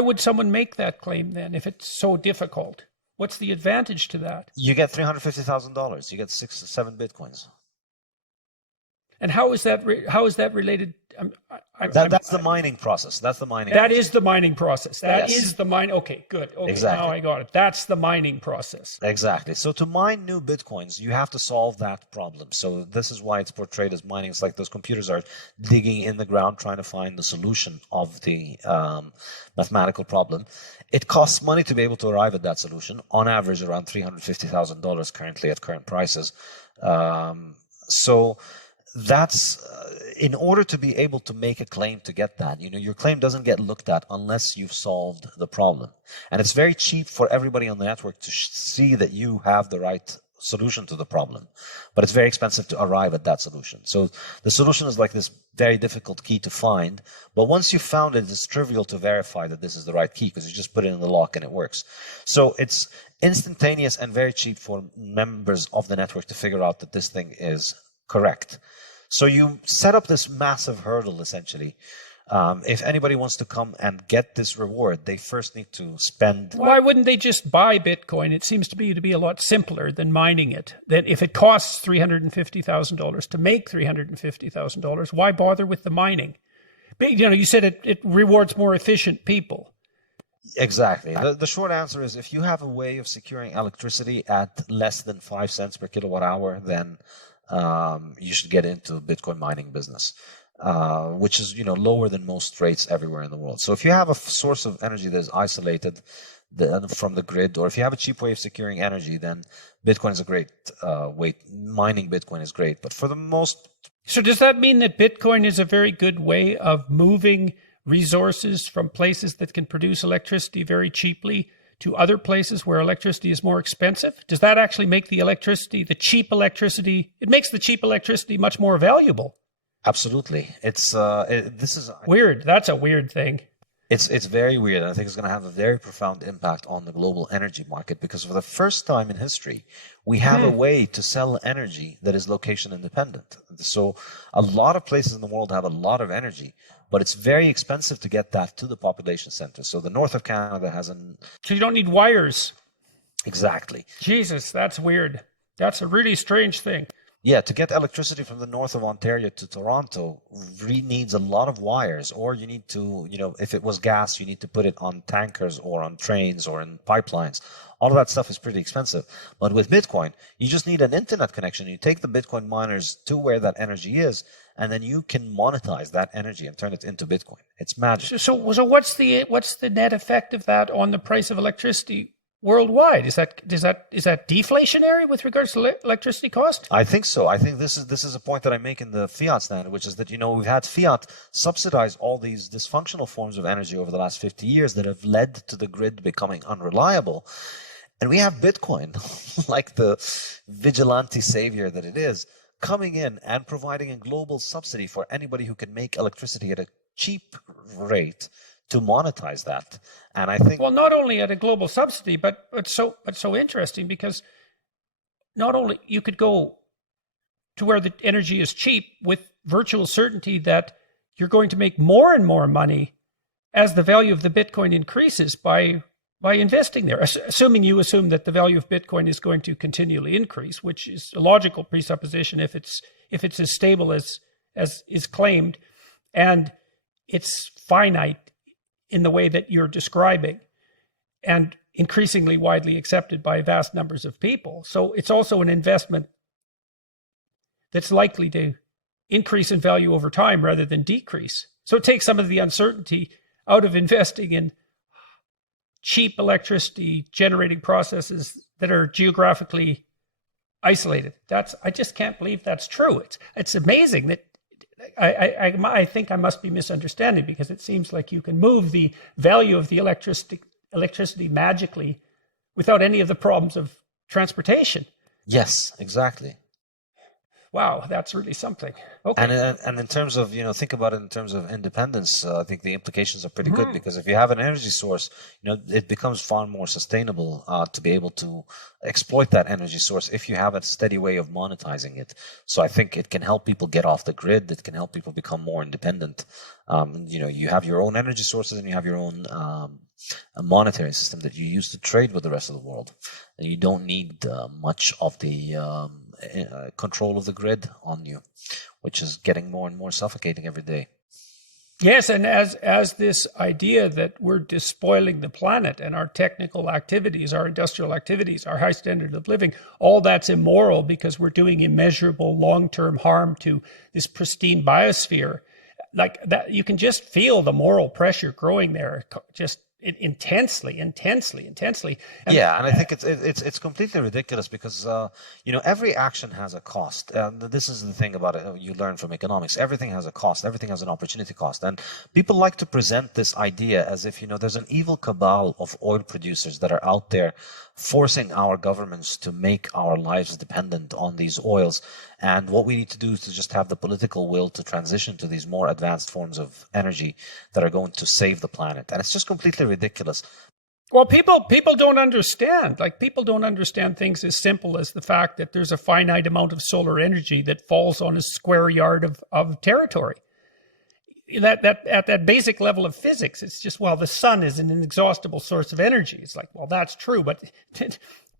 would someone make that claim then if it's so difficult? What's the advantage to that? You get $350,000. You get 6 to 7 Bitcoins. And how is that related? That's the mining process. That's the mining. That is the mining process. That is the mine. Okay, good. Okay, exactly. Now I got it. That's the mining process. Exactly. So to mine new Bitcoins, you have to solve that problem. So this is why it's portrayed as mining. It's like those computers are digging in the ground trying to find the solution of the mathematical problem. It costs money to be able to arrive at that solution. On average, around $350,000 currently at current prices. So that's in order to be able to make a claim to get that, your claim doesn't get looked at unless you've solved the problem. And it's very cheap for everybody on the network to see that you have the right solution to the problem, but it's very expensive to arrive at that solution. So the solution is like this very difficult key to find, but once you've found it, it's trivial to verify that this is the right key because you just put it in the lock and it works. So it's instantaneous and very cheap for members of the network to figure out that this thing is correct. So you set up this massive hurdle, essentially. If anybody wants to come and get this reward, they first need to spend... Why wouldn't they just buy Bitcoin? It seems to be a lot simpler than mining it. Then if it costs $350,000 to make $350,000, why bother with the mining? You said it rewards more efficient people. Exactly. The short answer is if you have a way of securing electricity at less than 5 cents per kilowatt hour, then you should get into Bitcoin mining business, which is lower than most rates everywhere in the world. So if you have a source of energy that is isolated from the grid, or if you have a cheap way of securing energy, then Bitcoin is a great way. Mining Bitcoin is great, but for the most... So does that mean that Bitcoin is a very good way of moving resources from places that can produce electricity very cheaply to other places where electricity is more expensive? Does that actually make the cheap electricity, it makes the cheap electricity much more valuable? Absolutely. This is weird. That's a weird thing. It's very weird. I think it's going to have a very profound impact on the global energy market, because for the first time in history, we have a way to sell energy that is location independent. So a lot of places in the world have a lot of energy, but it's very expensive to get that to the population center. So the north of Canada has an... So you don't need wires. Exactly. Jesus, that's weird. That's a really strange thing. Yeah, to get electricity from the north of Ontario to Toronto needs a lot of wires, or you need to, if it was gas, you need to put it on tankers or on trains or in pipelines. All of that stuff is pretty expensive. But with Bitcoin, you just need an internet connection. You take the Bitcoin miners to where that energy is, and then you can monetize that energy and turn it into Bitcoin. It's magic. So what's the net effect of that on the price of electricity worldwide? Is that deflationary with regards to electricity cost? I think so. I think this is a point that I make in the Fiat standard, which is that we've had Fiat subsidize all these dysfunctional forms of energy over the last 50 years that have led to the grid becoming unreliable. And we have Bitcoin, like the vigilante savior that it is, coming in and providing a global subsidy for anybody who can make electricity at a cheap rate to monetize that. And I think, well, not only at a global subsidy, but so interesting, because not only you could go to where the energy is cheap with virtual certainty that you're going to make more and more money as the value of the Bitcoin increases by investing there, assuming that the value of Bitcoin is going to continually increase, which is a logical presupposition if it's as stable as is claimed, and it's finite in the way that you're describing, and increasingly widely accepted by vast numbers of people. So it's also an investment that's likely to increase in value over time rather than decrease. So it takes some of the uncertainty out of investing in cheap electricity generating processes that are geographically isolated. I just can't believe that's true. It's amazing that I think I must be misunderstanding, because it seems like you can move the value of the electricity magically without any of the problems of transportation. yes, exactly. Wow, that's really something. Okay. And in terms of, think about it in terms of independence, I think the implications are pretty good, because if you have an energy source, it becomes far more sustainable to be able to exploit that energy source if you have a steady way of monetizing it. So I think it can help people get off the grid. It can help people become more independent. You have your own energy sources, and you have your own a monetary system that you use to trade with the rest of the world. And you don't need much of the control of the grid on you, which is getting more and more suffocating every day. Yes, and as this idea that we're despoiling the planet, and our technical activities, our industrial activities, our high standard of living, all that's immoral because we're doing immeasurable long-term harm to this pristine biosphere, like that, you can just feel the moral pressure growing there, just intensely. And Yeah, and I think it's completely ridiculous, because every action has a cost. And this is the thing about it you learn from economics. Everything has a cost. Everything has an opportunity cost. And people like to present this idea as if there's an evil cabal of oil producers that are out there forcing our governments to make our lives dependent on these oils. And what we need to do is to just have the political will to transition to these more advanced forms of energy that are going to save the planet. And it's just completely ridiculous. Well, people don't understand. Like, people don't understand things as simple as the fact that there's a finite amount of solar energy that falls on a square yard of territory. That at that basic level of physics, it's just, well, the sun is an inexhaustible source of energy. It's like, well, that's true, but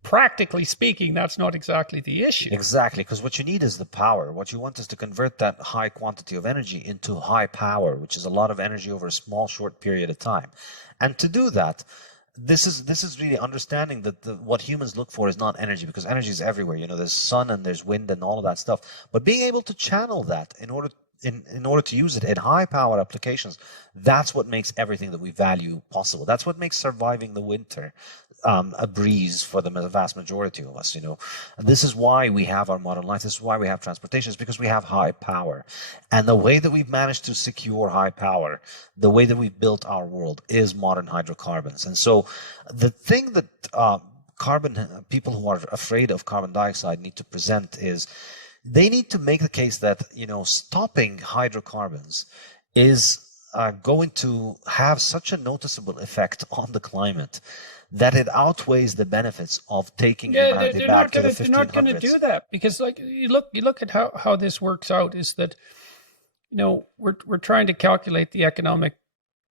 practically speaking, that's not exactly the issue. Exactly, because what you need is the power. What you want is to convert that high quantity of energy into high power, which is a lot of energy over a small, short period of time. And to do that, this is really understanding that what humans look for is not energy, because energy is everywhere. There's sun and there's wind and all of that stuff. But being able to channel that in order to use it in high power applications, that's what makes everything that we value possible. That's what makes surviving the winter a breeze for the vast majority of us. This is why we have our modern life. This is why we have transportation, is because we have high power. And the way that we've managed to secure high power, the way that we've built our world, is modern hydrocarbons. And so the thing that people who are afraid of carbon dioxide need to present is, they need to make the case that stopping hydrocarbons is going to have such a noticeable effect on the climate that it outweighs the benefits of taking humanity back to the 1500s. They're not going to do that, because like you look at how this works out, is that, you know, we're trying to calculate the economic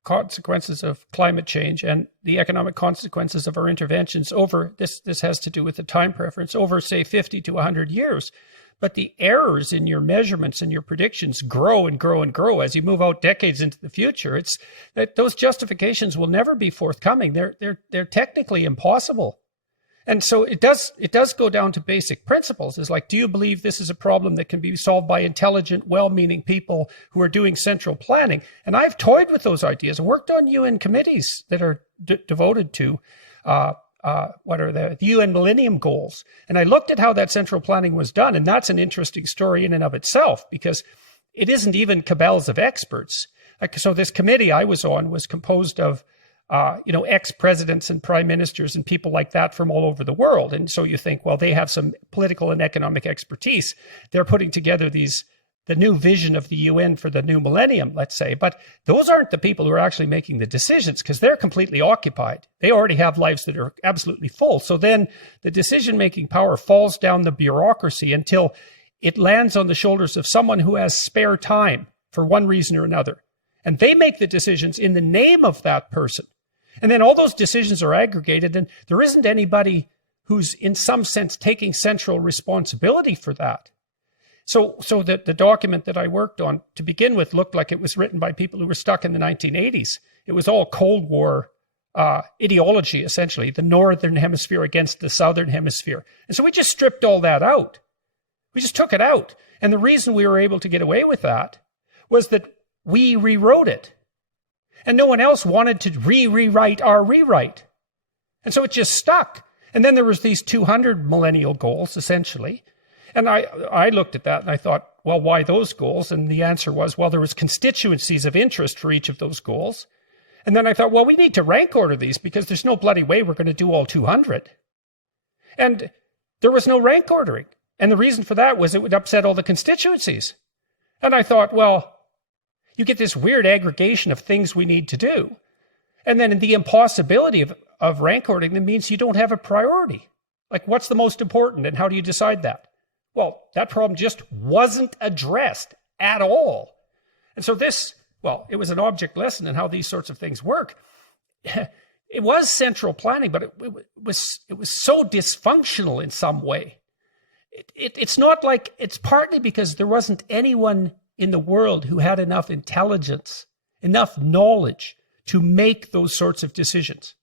consequences of climate change and the economic consequences of our interventions over this has to do with the time preference over, say, 50 to 100 years. But the errors in your measurements and your predictions grow and grow and grow as you move out decades into the future. It's that those justifications will never be forthcoming. They're technically impossible. And so it does go down to basic principles. It's like, do you believe this is a problem that can be solved by intelligent, well-meaning people who are doing central planning? And I've toyed with those ideas and worked on UN committees that are devoted to what are the UN Millennium Goals. And I looked at how that central planning was done, and that's an interesting story in and of itself, because it isn't even cabals of experts. So this committee I was on was composed of ex-presidents and prime ministers and people like that from all over the world. And so you think, well, they have some political and economic expertise. They're putting together the new vision of the UN for the new millennium, let's say. But those aren't the people who are actually making the decisions, because they're completely occupied. They already have lives that are absolutely full. So then the decision-making power falls down the bureaucracy until it lands on the shoulders of someone who has spare time for one reason or another. And they make the decisions in the name of that person. And then all those decisions are aggregated, and there isn't anybody who's in some sense taking central responsibility for that. So the document that I worked on to begin with looked like it was written by people who were stuck in the 1980s. It was all Cold War ideology, essentially, the Northern Hemisphere against the Southern Hemisphere. And so we just stripped all that out. We just took it out. And the reason we were able to get away with that was that we rewrote it. And no one else wanted to rewrite our rewrite. And so it just stuck. And then there was these 200 millennial goals, essentially. And I looked at that and I thought, well, why those goals? And the answer was, well, there was constituencies of interest for each of those goals. And then I thought, well, we need to rank order these, because there's no bloody way we're going to do all 200. And there was no rank ordering. And the reason for that was it would upset all the constituencies. And I thought, well, you get this weird aggregation of things we need to do. And then the impossibility of rank ordering, that means you don't have a priority. Like, what's the most important and how do you decide that? Well, that problem just wasn't addressed at all. And so it was an object lesson in how these sorts of things work. It was central planning, but it was so dysfunctional in some way. It's not like, it's partly because there wasn't anyone in the world who had enough intelligence, enough knowledge to make those sorts of decisions.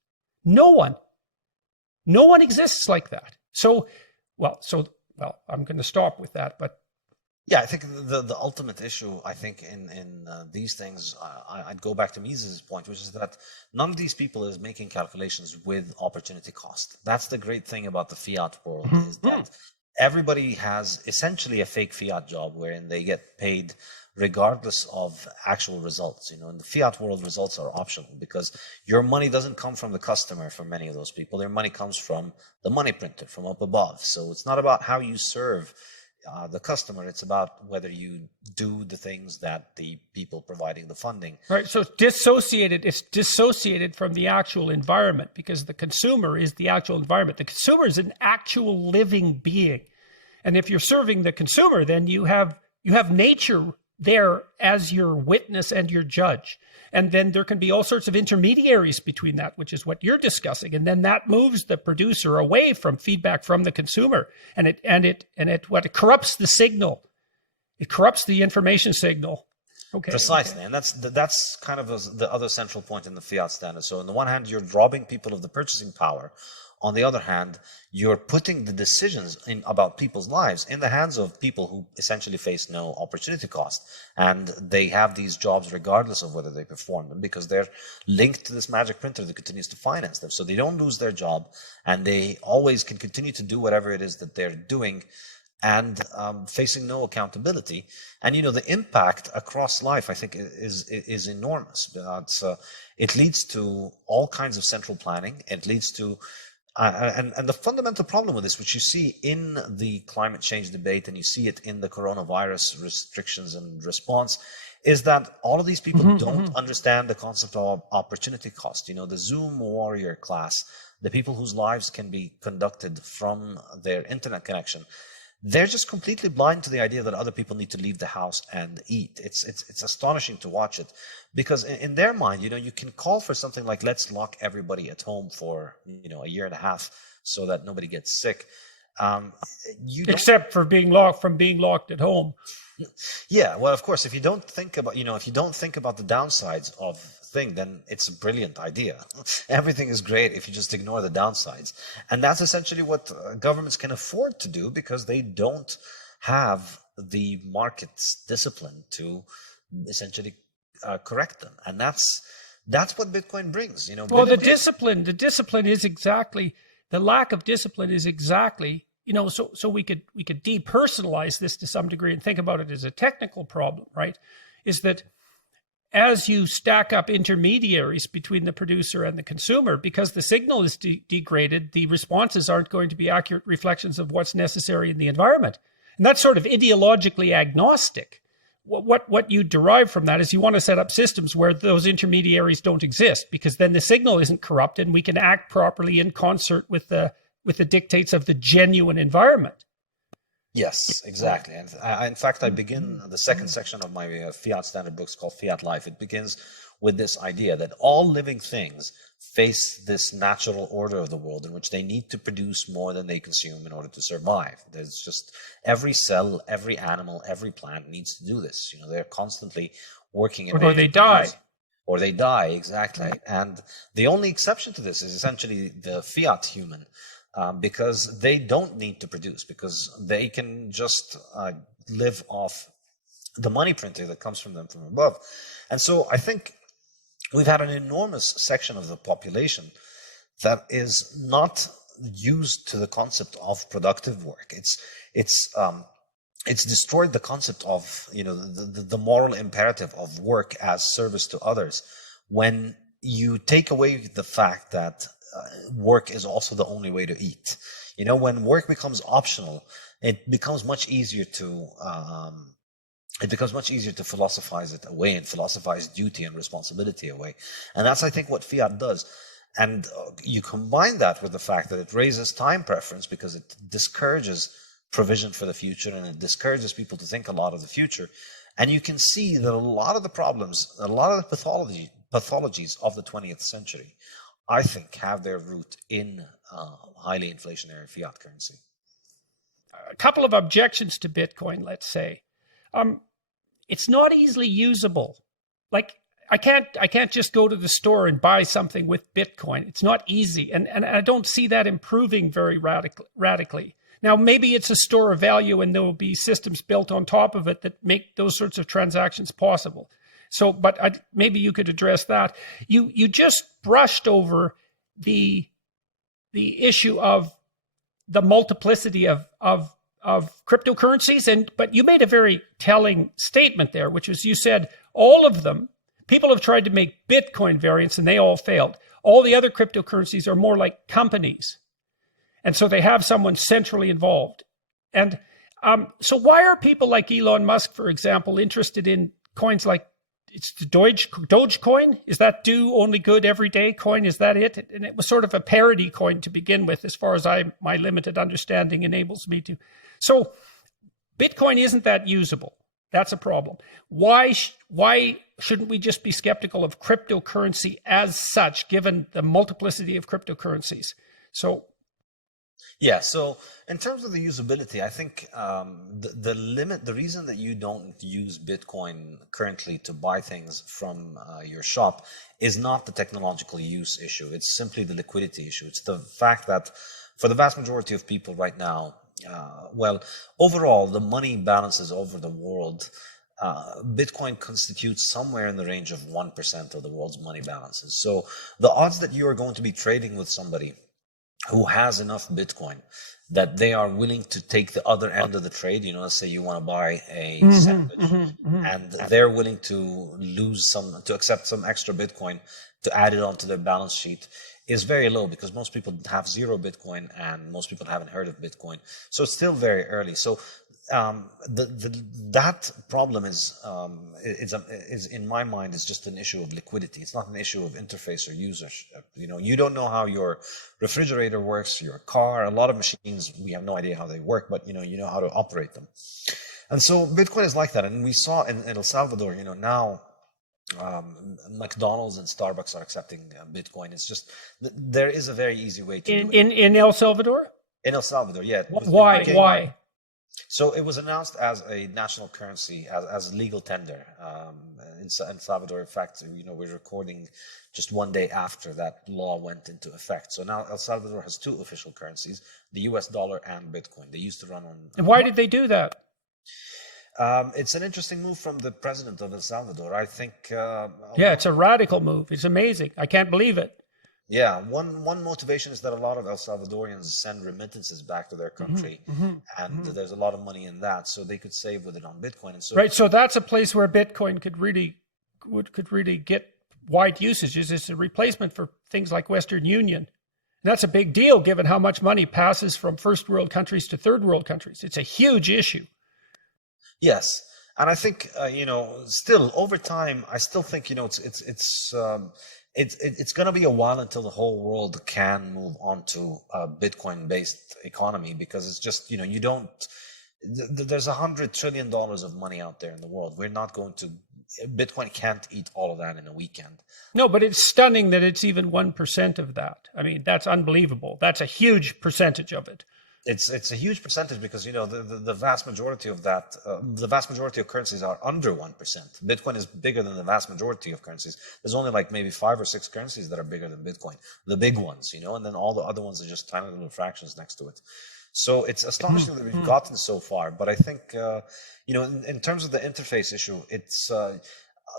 No one exists like that. So I'm going to stop with that, but yeah, I think the ultimate issue, I think, in these things, I'd go back to Mises' point, which is that none of these people is making calculations with opportunity cost. That's the great thing about the fiat world, is that everybody has essentially a fake fiat job wherein they get paid regardless of actual results. In the fiat world, results are optional, because your money doesn't come from the customer for many of those people. Their money comes from the money printer, from up above. So it's not about how you serve the customer. It's about whether you do the things that the people providing the funding. Right. So it's dissociated from the actual environment, because the consumer is the actual environment. The consumer is an actual living being. And if you're serving the consumer, then you have nature there as your witness and your judge. And then there can be all sorts of intermediaries between that, which is what you're discussing. And then that moves the producer away from feedback from the consumer. And it corrupts the signal. It corrupts the information signal. Okay. Precisely. Okay. And that's kind of the other central point in the fiat standard. So on the one hand, you're robbing people of the purchasing power. On the other hand, you're putting the decisions about people's lives in the hands of people who essentially face no opportunity cost. And they have these jobs regardless of whether they perform them, because they're linked to this magic printer that continues to finance them. So they don't lose their job, and they always can continue to do whatever it is that they're doing, and facing no accountability. And, the impact across life, I think, is enormous. It leads to all kinds of central planning. It leads to And the fundamental problem with this, which you see in the climate change debate and you see it in the coronavirus restrictions and response, is that all of these people don't understand the concept of opportunity cost. You know, the Zoom warrior class, the people whose lives can be conducted from their internet connection, they're just completely blind to the idea that other people need to leave the house and eat. It's astonishing to watch it, because in their mind, you know, you can call for something like, let's lock everybody at home for, you know, a year and a half so that nobody gets sick. Except for being locked at home. Yeah, well, of course, if you don't think about the downsides of thing, then it's a brilliant idea. Everything is great if you just ignore the downsides. And that's essentially what governments can afford to do, because they don't have the market's discipline to essentially correct them. And that's what Bitcoin brings. You know, well, the discipline is exactly, the lack of discipline is exactly, you know, so we could depersonalize this to some degree and think about it as a technical problem, right? Is that as you stack up intermediaries between the producer and the consumer, because the signal is degraded, the responses aren't going to be accurate reflections of what's necessary in the environment. And that's sort of ideologically agnostic. What you derive from that is you want to set up systems where those intermediaries don't exist, because then the signal isn't corrupted and we can act properly in concert with the dictates of the genuine environment. Yes, exactly. And in fact, I begin the second section of my Fiat standard books called Fiat Life. It begins with this idea that all living things face this natural order of the world in which they need to produce more than they consume in order to survive. There's just every cell, every animal, every plant needs to do this. You know, they're constantly working. Or they die. Or they die, exactly. And the only exception to this is essentially the Fiat human. Because they don't need to produce, because they can just live off the money printing that comes from them from above. And so I think we've had an enormous section of the population that is not used to the concept of productive work. It's destroyed the concept of, you know, the moral imperative of work as service to others, when you take away the fact that work is also the only way to eat. You know, when work becomes optional, it becomes much easier to philosophize it away and philosophize duty and responsibility away. And that's, I think, what Fiat does. And you combine that with the fact that it raises time preference, because it discourages provision for the future and it discourages people to think a lot of the future. And you can see that a lot of the problems, a lot of the pathologies of the 20th century, I think, have their root in highly inflationary fiat currency. A couple of objections to Bitcoin, let's say. It's not easily usable. Like, I can't just go to the store and buy something with Bitcoin. It's not easy. And I don't see that improving very radically. Now, maybe it's a store of value and there will be systems built on top of it that make those sorts of transactions possible. So, but maybe you could address that. You just brushed over the issue of the multiplicity of cryptocurrencies, but you made a very telling statement there, which was, you said all of them, people have tried to make Bitcoin variants and they all failed. All the other cryptocurrencies are more like companies, and so they have someone centrally involved. And so why are people like Elon Musk, for example, interested in coins like, it's the Dogecoin? Is that do only good every day coin? Is that it? And it was sort of a parody coin to begin with, as far as my limited understanding enables me to. So Bitcoin isn't that usable. That's a problem. Why shouldn't we just be skeptical of cryptocurrency as such, given the multiplicity of cryptocurrencies? So in terms of the usability, I think the reason that you don't use Bitcoin currently to buy things from your shop is not the technological use issue. It's simply the liquidity issue. It's the fact that for the vast majority of people right now, overall, the money balances over the world, Bitcoin constitutes somewhere in the range of 1% of the world's money balances. So the odds that you are going to be trading with somebody who has enough Bitcoin that they are willing to take the other end of the trade, you know, let's say you want to buy a sandwich and they're willing to accept some extra Bitcoin to add it onto their balance sheet, is very low because most people have zero Bitcoin and most people haven't heard of Bitcoin. So it's still very early. So that problem is in my mind is just an issue of liquidity. It's not an issue of interface or users. You don't know how your refrigerator works, your car. A lot of machines, we have no idea how they work, but you know how to operate them. And so Bitcoin is like that. And we saw in El Salvador, now McDonald's and Starbucks are accepting Bitcoin. It's just there is a very easy way to do it. In El Salvador. In El Salvador, yeah. Why? So it was announced as a national currency, as legal tender in El Salvador. In fact, we're recording just one day after that law went into effect. So now El Salvador has two official currencies, the US dollar and Bitcoin. They used to run on... And why did they do that? It's an interesting move from the president of El Salvador. I think... it's a radical move. It's amazing. I can't believe it. Yeah, one motivation is that a lot of El Salvadorians send remittances back to their country, and there's a lot of money in that, so they could save with it on Bitcoin. And so, right, so that's a place where Bitcoin could really get wide usages. It's a replacement for things like Western Union. And that's a big deal given how much money passes from first world countries to third world countries. It's a huge issue. Yes, and I think still over time, I still think it's going to be a while until the whole world can move on to a Bitcoin-based economy, because it's just, there's $100 trillion of money out there in the world. Bitcoin can't eat all of that in a weekend. No, but it's stunning that it's even 1% of that. I mean, that's unbelievable. That's a huge percentage of it. It's a huge percentage because the vast majority of that, the vast majority of currencies are under 1%. Bitcoin is bigger than the vast majority of currencies. There's only like maybe 5 or 6 currencies that are bigger than Bitcoin, the big ones, and then all the other ones are just tiny little fractions next to it. So it's astonishing that we've gotten so far. But I think in terms of the interface issue, it's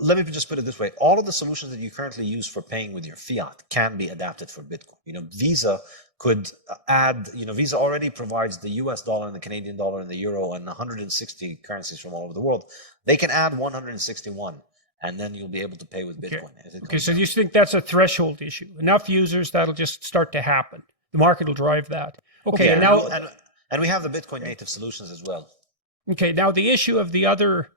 let me just put it this way: all of the solutions that you currently use for paying with your fiat can be adapted for Bitcoin. Visa could add, Visa already provides the US dollar and the Canadian dollar and the euro and 160 currencies from all over the world. They can add 161, and then you'll be able to pay with Bitcoin. Okay, so you think that's a threshold issue? Enough users, that'll just start to happen. The market will drive that. Okay, and now... And we have the Bitcoin native solutions as well. Okay, now the issue of the other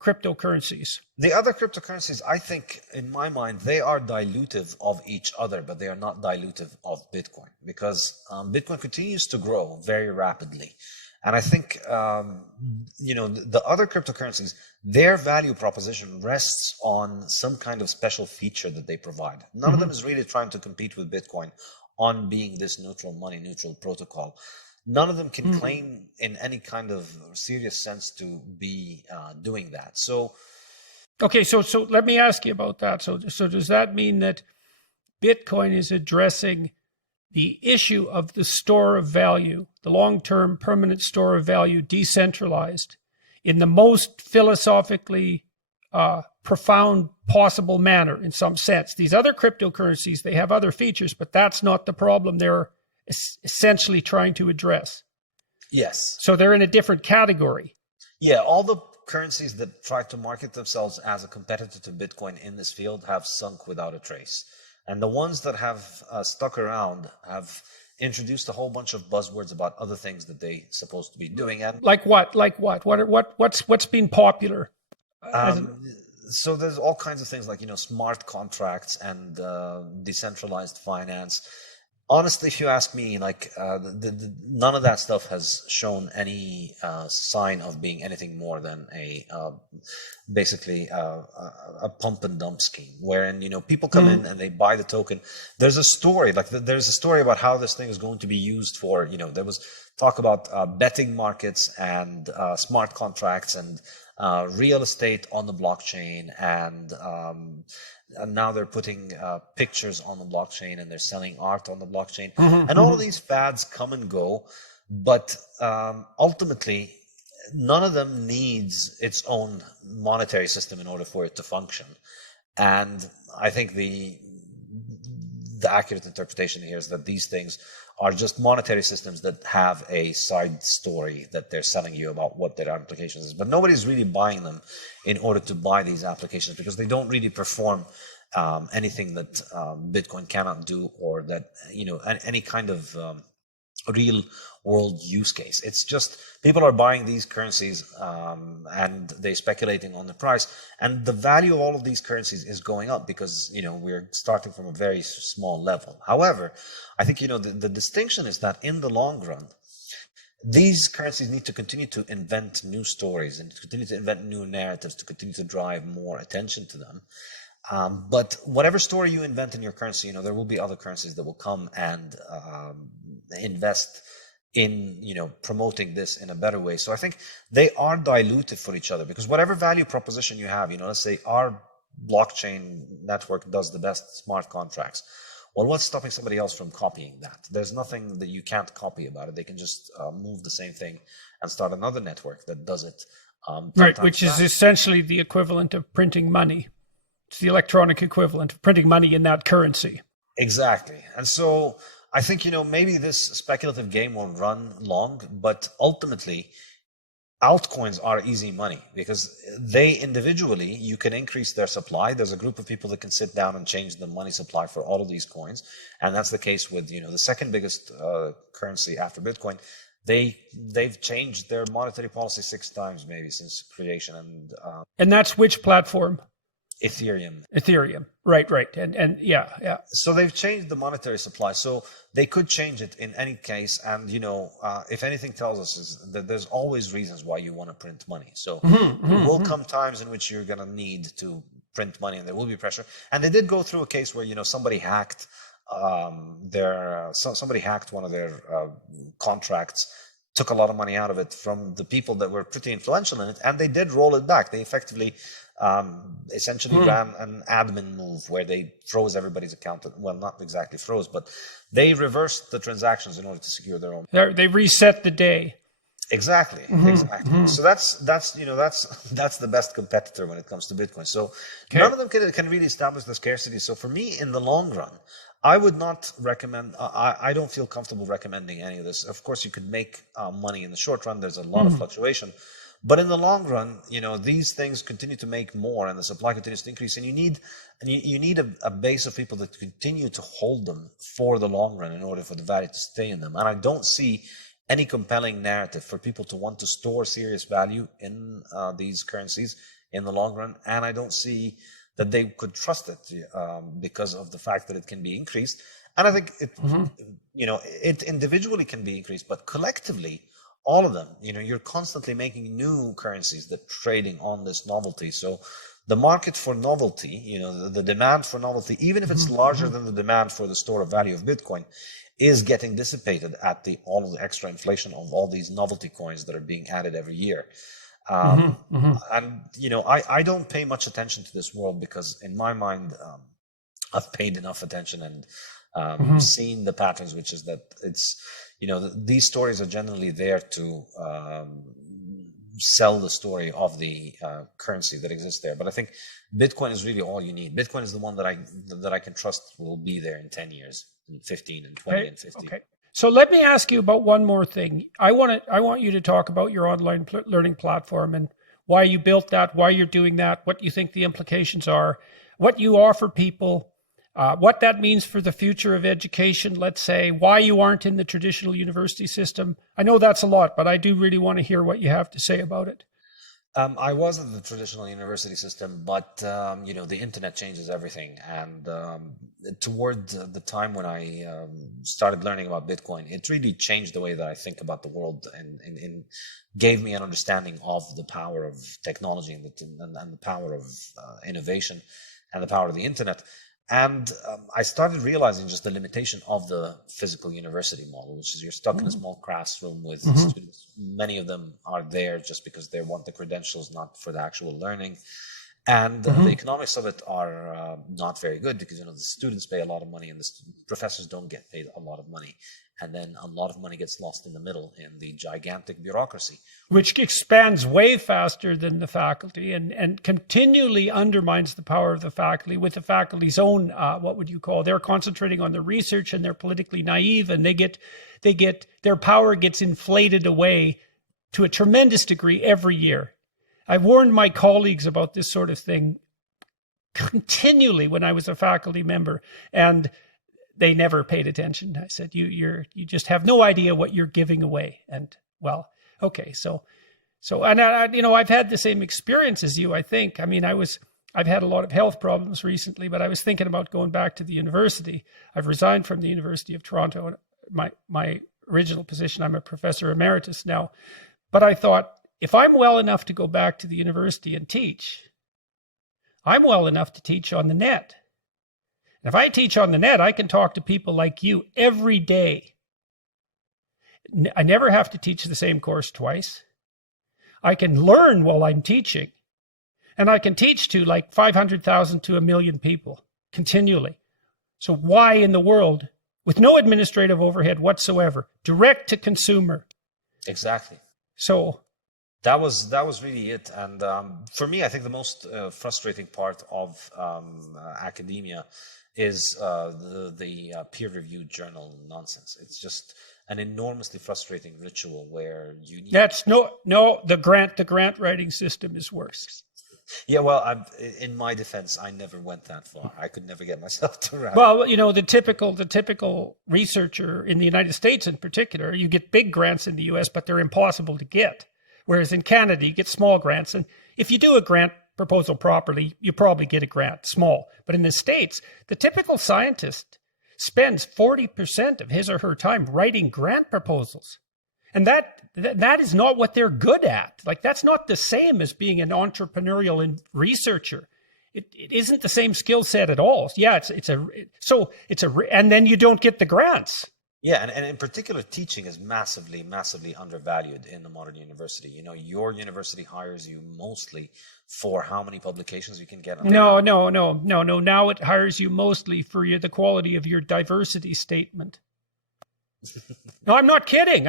cryptocurrencies. The other cryptocurrencies, I think, in my mind, they are dilutive of each other, but they are not dilutive of Bitcoin, because Bitcoin continues to grow very rapidly. And I think, the other cryptocurrencies, their value proposition rests on some kind of special feature that they provide. None of them is really trying to compete with Bitcoin on being this neutral money, neutral protocol. None of them can claim in any kind of serious sense to be doing that. So, okay, so let me ask you about that. So does that mean that Bitcoin is addressing the issue of the store of value, the long-term permanent store of value, decentralized, in the most philosophically profound possible manner in some sense? These other cryptocurrencies, they have other features, but that's not the problem they're essentially trying to address. Yes. So they're in a different category. Yeah, all the currencies that try to market themselves as a competitor to Bitcoin in this field have sunk without a trace. And the ones that have stuck around have introduced a whole bunch of buzzwords about other things that they're supposed to be doing. And like what? What's been popular? So there's all kinds of things like, smart contracts and decentralized finance. Honestly, if you ask me, none of that stuff has shown any sign of being anything more than basically a pump and dump scheme, wherein people come in and they buy the token. There's a story, there's a story about how this thing is going to be used for. There was talk about betting markets and smart contracts and real estate on the blockchain, and now they're putting pictures on the blockchain, and they're selling art on the blockchain. And all of these fads come and go, but ultimately, none of them needs its own monetary system in order for it to function. And I think the accurate interpretation here is that these things are just monetary systems that have a side story that they're selling you about what their applications is. But nobody's really buying them in order to buy these applications, because they don't really perform anything that Bitcoin cannot do, or that, any kind of real world use case. It's just people are buying these currencies and they're speculating on the price, and the value of all of these currencies is going up because we're starting from a very small level. However, I think the distinction is that in the long run, these currencies need to continue to invent new stories and to continue to invent new narratives to continue to drive more attention to them. But whatever story you invent in your currency, there will be other currencies that will come and invest in promoting this in a better way. So I think they are dilutive for each other, because whatever value proposition you have, let's say our blockchain network does the best smart contracts. Well, what's stopping somebody else from copying that? There's nothing that you can't copy about it. They can just move the same thing and start another network that does it. Right, which is essentially the equivalent of printing money. It's the electronic equivalent of printing money in that currency. Exactly. And so I think, maybe this speculative game will run long, but ultimately altcoins are easy money because they individually, you can increase their supply. There's a group of people that can sit down and change the money supply for all of these coins. And that's the case with, the second biggest currency after Bitcoin. They've changed their monetary policy 6 times maybe since creation. And that's which platform? Ethereum. Right. And yeah. So they've changed the monetary supply. So they could change it in any case. And, if anything tells us is that there's always reasons why you want to print money. So there will come times in which you're going to need to print money and there will be pressure. And they did go through a case where, somebody hacked somebody hacked one of their contracts, took a lot of money out of it from the people that were pretty influential in it. And they did roll it back. They effectively essentially ran an admin move where they froze everybody's account. Well, not exactly froze, but they reversed the transactions in order to secure their own. They reset the day. Exactly. So that's the best competitor when it comes to Bitcoin. So none of them can really establish the scarcity. So for me, in the long run, I would not recommend. I don't feel comfortable recommending any of this. Of course, you could make money in the short run. There's a lot of fluctuation. But in the long run, these things continue to make more and the supply continues to increase. And you need a base of people that continue to hold them for the long run in order for the value to stay in them. And I don't see any compelling narrative for people to want to store serious value in these currencies in the long run. And I don't see that they could trust it because of the fact that it can be increased. And I think it individually can be increased, but collectively, all of them, you're constantly making new currencies that trading on this novelty. So the market for novelty, the demand for novelty, even if it's larger than the demand for the store of value of Bitcoin, is getting dissipated at all of the extra inflation of all these novelty coins that are being added every year. And, I don't pay much attention to this world because in my mind, I've paid enough attention and seen the patterns, which is that it's, these stories are generally there to sell the story of the currency that exists there. But I think Bitcoin is really all you need. Bitcoin is the one that I can trust will be there in 10 years, in 15, and 20, and 50. Okay. So let me ask you about one more thing. I want you to talk about your online learning platform and why you built that, why you're doing that, what you think the implications are, what you offer people, what that means for the future of education, let's say, why you aren't in the traditional university system. I know that's a lot, but I do really want to hear what you have to say about it. I was in the traditional university system, but, the internet changes everything. And toward the time when I started learning about Bitcoin, it really changed the way that I think about the world and gave me an understanding of the power of technology and the power of innovation and the power of the internet. And I started realizing just the limitation of the physical university model, which is you're stuck in a small classroom with students. Many of them are there just because they want the credentials, not for the actual learning. And the economics of it are not very good because, the students pay a lot of money and the professors don't get paid a lot of money. And then a lot of money gets lost in the middle in the gigantic bureaucracy. Which expands way faster than the faculty and continually undermines the power of the faculty with the faculty's own, they're concentrating on the research and they're politically naive and their power gets inflated away to a tremendous degree every year. I've warned my colleagues about this sort of thing continually when I was a faculty member, and they never paid attention. I said, you just have no idea what you're giving away. And well, okay. So, and I've had the same experience as you, I think. I mean, I've had a lot of health problems recently, but I was thinking about going back to the university. I've resigned from the University of Toronto, and my original position, I'm a professor emeritus now. But I thought, if I'm well enough to go back to the university and teach, I'm well enough to teach on the net. And if I teach on the net, I can talk to people like you every day. I never have to teach the same course twice. I can learn while I'm teaching. And I can teach to like 500,000 to 1 million people continually. So why in the world, with no administrative overhead whatsoever, direct to consumer? Exactly. So that was really it. And for me, I think the most frustrating part of academia is the peer-reviewed journal nonsense. It's just an enormously frustrating ritual where you need... That's the grant writing system is worse. Yeah, well, in my defense, I never went that far. I could never get myself to write. Well, the typical researcher in the United States in particular, you get big grants in the US, but they're impossible to get. Whereas in Canada, you get small grants. And if you do a grant proposal properly, you probably get a grant, small. But in the States, the typical scientist spends 40% of his or her time writing grant proposals. And that is not what they're good at. Like, that's not the same as being an entrepreneurial researcher. It isn't the same skill set at all. Yeah, and then you don't get the grants. Yeah, and in particular, teaching is massively, massively undervalued in the modern university. Your university hires you mostly for how many publications you can get. No. Now it hires you mostly for the quality of your diversity statement. No, I'm not kidding.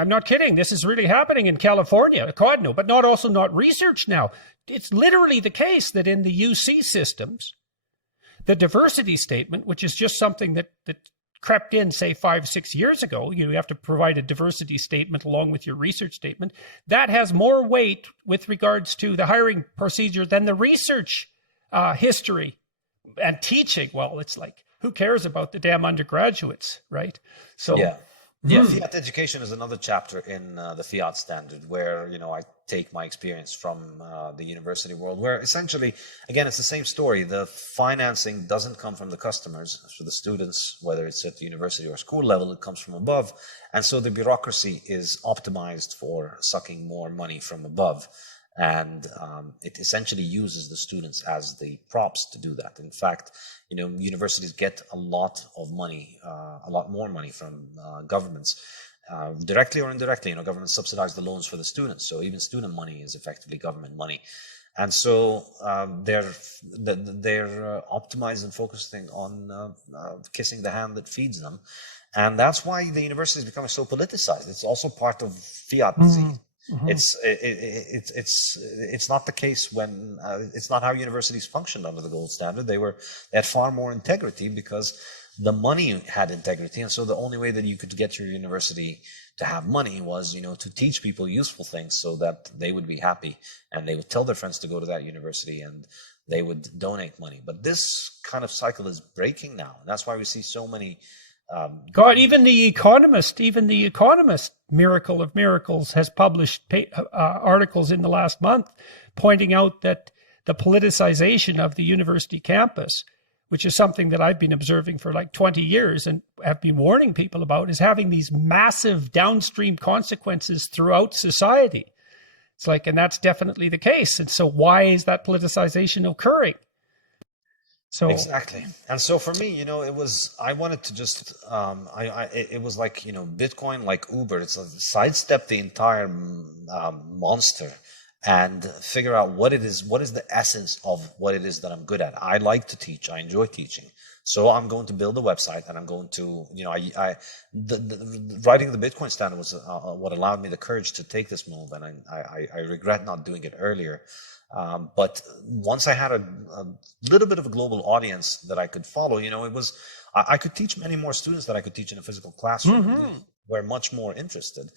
This is really happening in California. God, no, but not research now. It's literally the case that in the UC systems, the diversity statement, which is just something that crept in, say, 5-6 years ago, you have to provide a diversity statement along with your research statement, that has more weight with regards to the hiring procedure than the research history and teaching. Well, it's like, who cares about the damn undergraduates, right? So yeah. Yeah, Fiat education is another chapter in the Fiat standard where, I take my experience from the university world where essentially, again, it's the same story. The financing doesn't come from the customers, for the students, whether it's at the university or school level, it comes from above. And so the bureaucracy is optimized for sucking more money from above. And it essentially uses the students as the props to do that. In fact, universities get a lot of money, a lot more money from governments, directly or indirectly. Governments subsidize the loans for the students, so even student money is effectively government money. And so they're optimized and focusing on kissing the hand that feeds them, and that's why the university is becoming so politicized. It's also part of Fiat disease. Mm-hmm. It's not the case when it's not how universities functioned under the gold standard. They had far more integrity because the money had integrity, and so the only way that you could get your university to have money was to teach people useful things so that they would be happy and they would tell their friends to go to that university and they would donate money. But this kind of cycle is breaking now, and that's why we see so many. God, even the Economist, miracle of miracles, has published articles in the last month pointing out that the politicization of the university campus, which is something that I've been observing for like 20 years and have been warning people about, is having these massive downstream consequences throughout society. It's like, and that's definitely the case. And so why is that politicization occurring? So exactly. And so for me, I wanted to just, it was like, Bitcoin, like Uber, it's sidestep the entire monster and figure out what is the essence of what it is that I'm good at. I like to teach. I enjoy teaching. So I'm going to build a website and I'm going to, writing the Bitcoin standard was what allowed me the courage to take this move. And I regret not doing it earlier. But once I had a little bit of a global audience that I could follow, I could teach many more students than I could teach in a physical classroom. Mm-hmm. Were much more interested.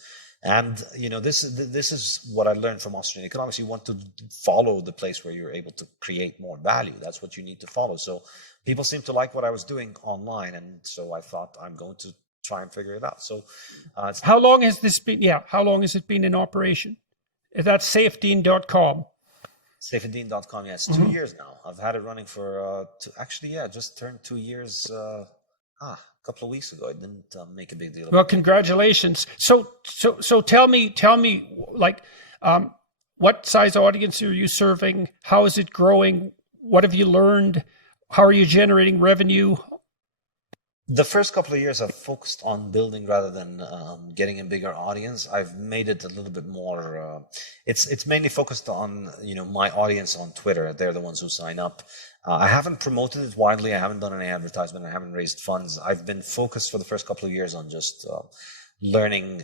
And this is what I learned from Austrian economics. You want to follow the place where you're able to create more value. That's what you need to follow. So people seem to like what I was doing online, and so I thought I'm going to try and figure it out. So how long has this been? Yeah, how long has it been in operation? That's Saifedean.com. Saifedean.com. Yes, 2 years now. I've had it running for just turned 2 years. A couple of weeks ago. I didn't make a big deal. Well, congratulations. So tell me, like, what size audience are you serving? How is it growing? What have you learned? How are you generating revenue? The first couple of years I've focused on building rather than getting a bigger audience. I've made it a little bit more, it's mainly focused on, my audience on Twitter. They're the ones who sign up. I haven't promoted it widely. I haven't done any advertisement. I haven't raised funds. I've been focused for the first couple of years on just learning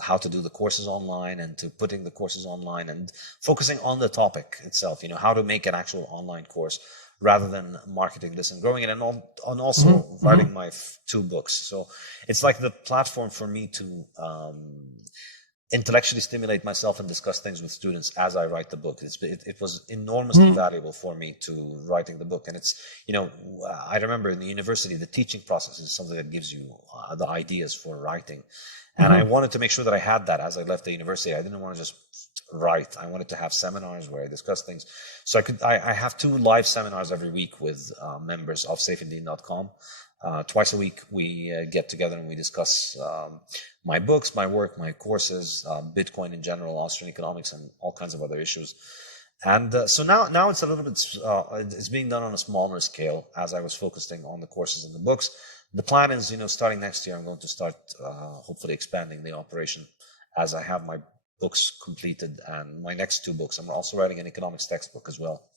how to do the courses online and to putting the courses online and focusing on the topic itself, how to make an actual online course, rather than marketing this and growing it, and also writing my 2 books. So it's like the platform for me to intellectually stimulate myself and discuss things with students as I write the book. It was enormously valuable for me to writing the book. And it's, I remember in the university, the teaching process is something that gives you the ideas for writing. And I wanted to make sure that I had that as I left the university. I didn't want to just write. I wanted to have seminars where I discuss things. So I have 2 live seminars every week with members of Saifedean.com. Twice a week, we get together and we discuss my books, my work, my courses, Bitcoin in general, Austrian economics, and all kinds of other issues. And so now it's a little bit, it's being done on a smaller scale as I was focusing on the courses and the books. The plan is, starting next year, I'm going to start hopefully expanding the operation as I have my books completed and my next 2 books. I'm also writing an economics textbook as well.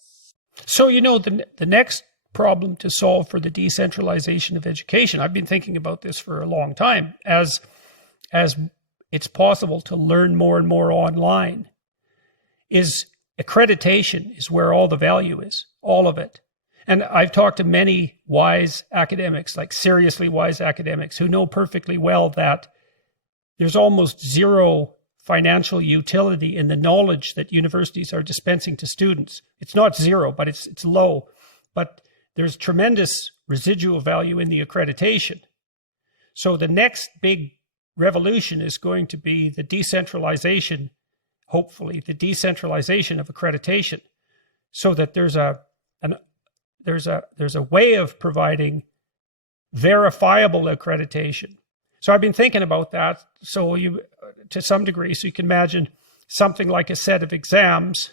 So, the next problem to solve for the decentralization of education, I've been thinking about this for a long time, as it's possible to learn more and more online, is accreditation is where all the value is, all of it. And I've talked to many wise academics, like seriously wise academics, who know perfectly well that there's almost zero financial utility in the knowledge that universities are dispensing to students. It's not zero, but it's low. But there's tremendous residual value in the accreditation. So the next big revolution is going to be the decentralization, hopefully, the decentralization of accreditation, so that there's a way of providing verifiable accreditation. So I've been thinking about that. So to some degree, so you can imagine something like a set of exams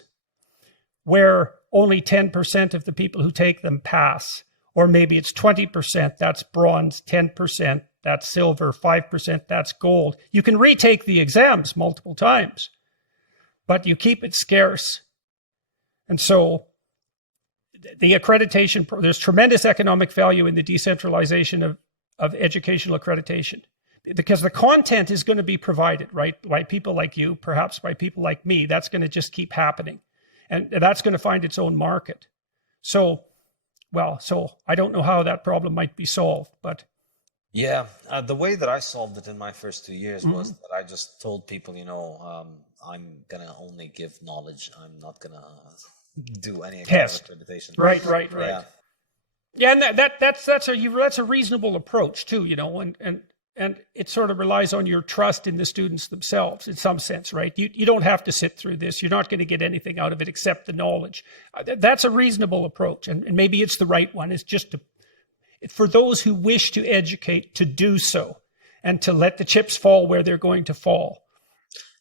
where only 10% of the people who take them pass, or maybe it's 20%, that's bronze, 10%, that's silver, 5%, that's gold. You can retake the exams multiple times, but you keep it scarce. And so the accreditation, there's tremendous economic value in the decentralization of educational accreditation, because the content is going to be provided, right, by people like you, perhaps by people like me. That's going to just keep happening. And that's going to find its own market. So I don't know how that problem might be solved, but. Yeah, the way that I solved it in my first 2 years was that I just told people, I'm going to only give knowledge. I'm not going to do any test accreditation. Right. Yeah, and that's a reasonable approach too, and it sort of relies on your trust in the students themselves in some sense, right? You don't have to sit through this. You're not going to get anything out of it except the knowledge. That's a reasonable approach, and maybe it's the right one. It's just for those who wish to educate to do so and to let the chips fall where they're going to fall.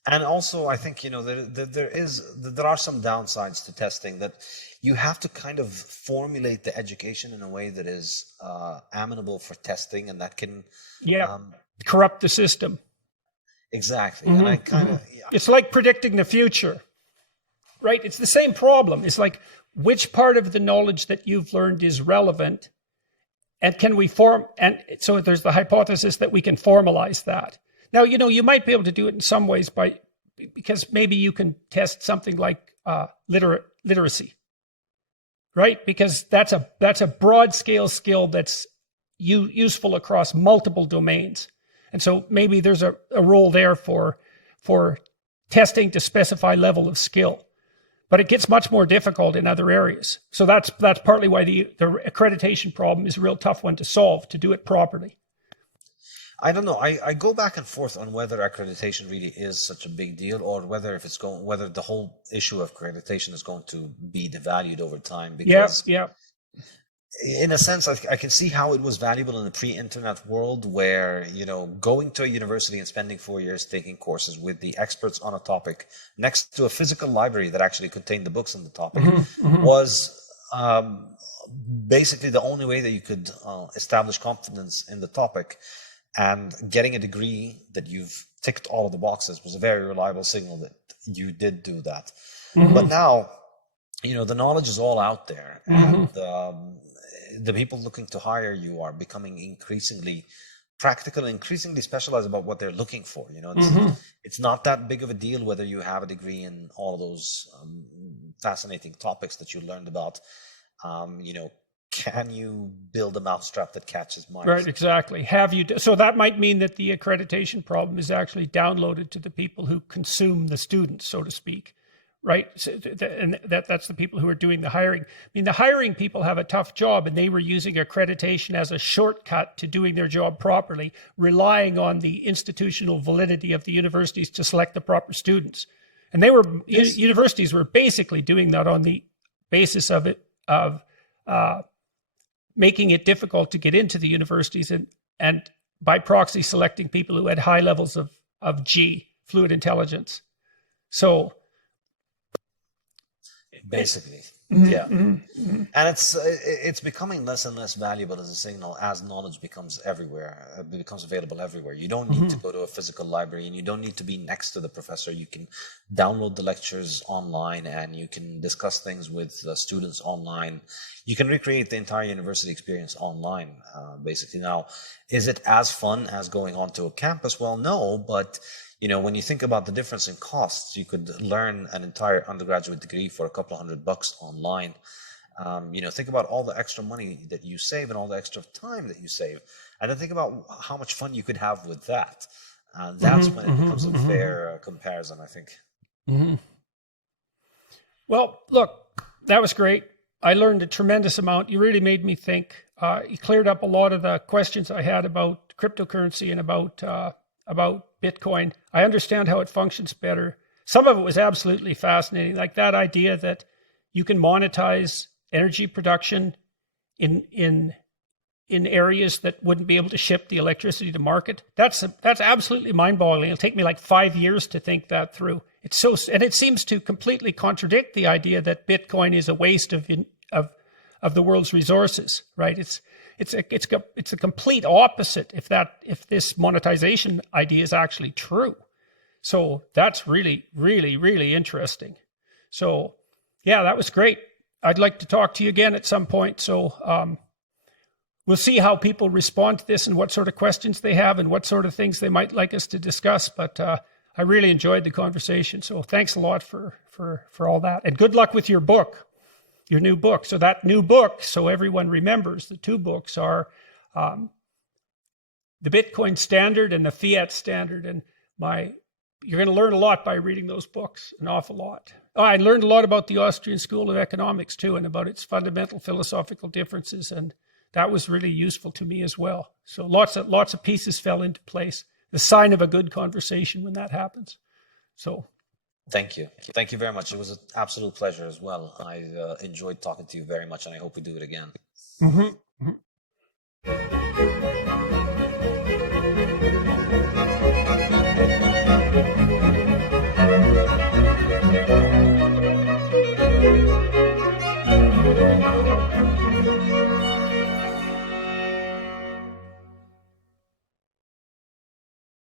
And also, I think, there are some downsides to testing, that you have to kind of formulate the education in a way that is amenable for testing, and that can corrupt the system. Exactly. And I kind of it's like predicting the future, right? It's the same problem. It's like, which part of the knowledge that you've learned is relevant, and can we and so there's the hypothesis that we can formalize that. Now, you might be able to do it in some ways because maybe you can test something like literacy, right? Because that's a broad scale skill that's useful across multiple domains. And so maybe there's a role there for for testing to specify level of skill. But it gets much more difficult in other areas. So that's partly why the accreditation problem is a real tough one to solve, to do it properly. I don't know. I go back and forth on whether accreditation really is such a big deal, or whether the whole issue of accreditation is going to be devalued over time. Because in a sense, I can see how it was valuable in the pre-internet world, where, going to a university and spending 4 years taking courses with the experts on a topic next to a physical library that actually contained the books on the topic was basically the only way that you could establish confidence in the topic. And getting a degree that you've ticked all of the boxes was a very reliable signal that you did do that. But now, the knowledge is all out there, and the people looking to hire you are becoming increasingly practical and increasingly specialized about what they're looking for. It's not that big of a deal whether you have a degree in all those fascinating topics that you learned about. Can you build a mousetrap that catches mice? Right, exactly. So that might mean that the accreditation problem is actually downloaded to the people who consume the students, so to speak, right? And that's the people who are doing the hiring. I mean, the hiring people have a tough job, and they were using accreditation as a shortcut to doing their job properly, relying on the institutional validity of the universities to select the proper students. And universities were basically doing that on the basis of making it difficult to get into the universities, and by proxy selecting people who had high levels of fluid intelligence. So basically, and it's becoming less and less valuable as a signal as knowledge becomes available everywhere. You don't need to go to a physical library, and you don't need to be next to the professor. You can download the lectures online, and you can discuss things with students online. You can recreate the entire university experience online, basically. Now, is it as fun as going onto a campus? Well, no, but when you think about the difference in costs, you could learn an entire undergraduate degree for a couple of $100 online. Think about all the extra money that you save and all the extra time that you save, and then think about how much fun you could have with that. That's when it becomes a fair comparison, I think. Well, look, that was great. I learned a tremendous amount. You really made me think. You cleared up a lot of the questions I had about cryptocurrency and about Bitcoin. I understand how it functions better. Some of it was absolutely fascinating, like that idea that you can monetize energy production in areas that wouldn't be able to ship the electricity to market. That's absolutely mind-boggling. It'll take me like 5 years to think that through. And it seems to completely contradict the idea that Bitcoin is a waste of the world's resources, right? It's a complete opposite if this monetization idea is actually true. So that's really, really, really interesting. So yeah, that was great. I'd like to talk to you again at some point. So we'll see how people respond to this and what sort of questions they have and what sort of things they might like us to discuss. But I really enjoyed the conversation. So thanks a lot for all that. And good luck with your book. Your new book. So that new book, so everyone remembers, the two books are the Bitcoin Standard and the Fiat Standard. And you're going to learn a lot by reading those books, an awful lot. I learned a lot about the Austrian School of Economics too, and about its fundamental philosophical differences, and that was really useful to me as well. So lots of pieces fell into place. The sign of a good conversation when that happens. So. Thank you. Thank you very much. It was an absolute pleasure as well. I enjoyed talking to you very much, and I hope we do it again.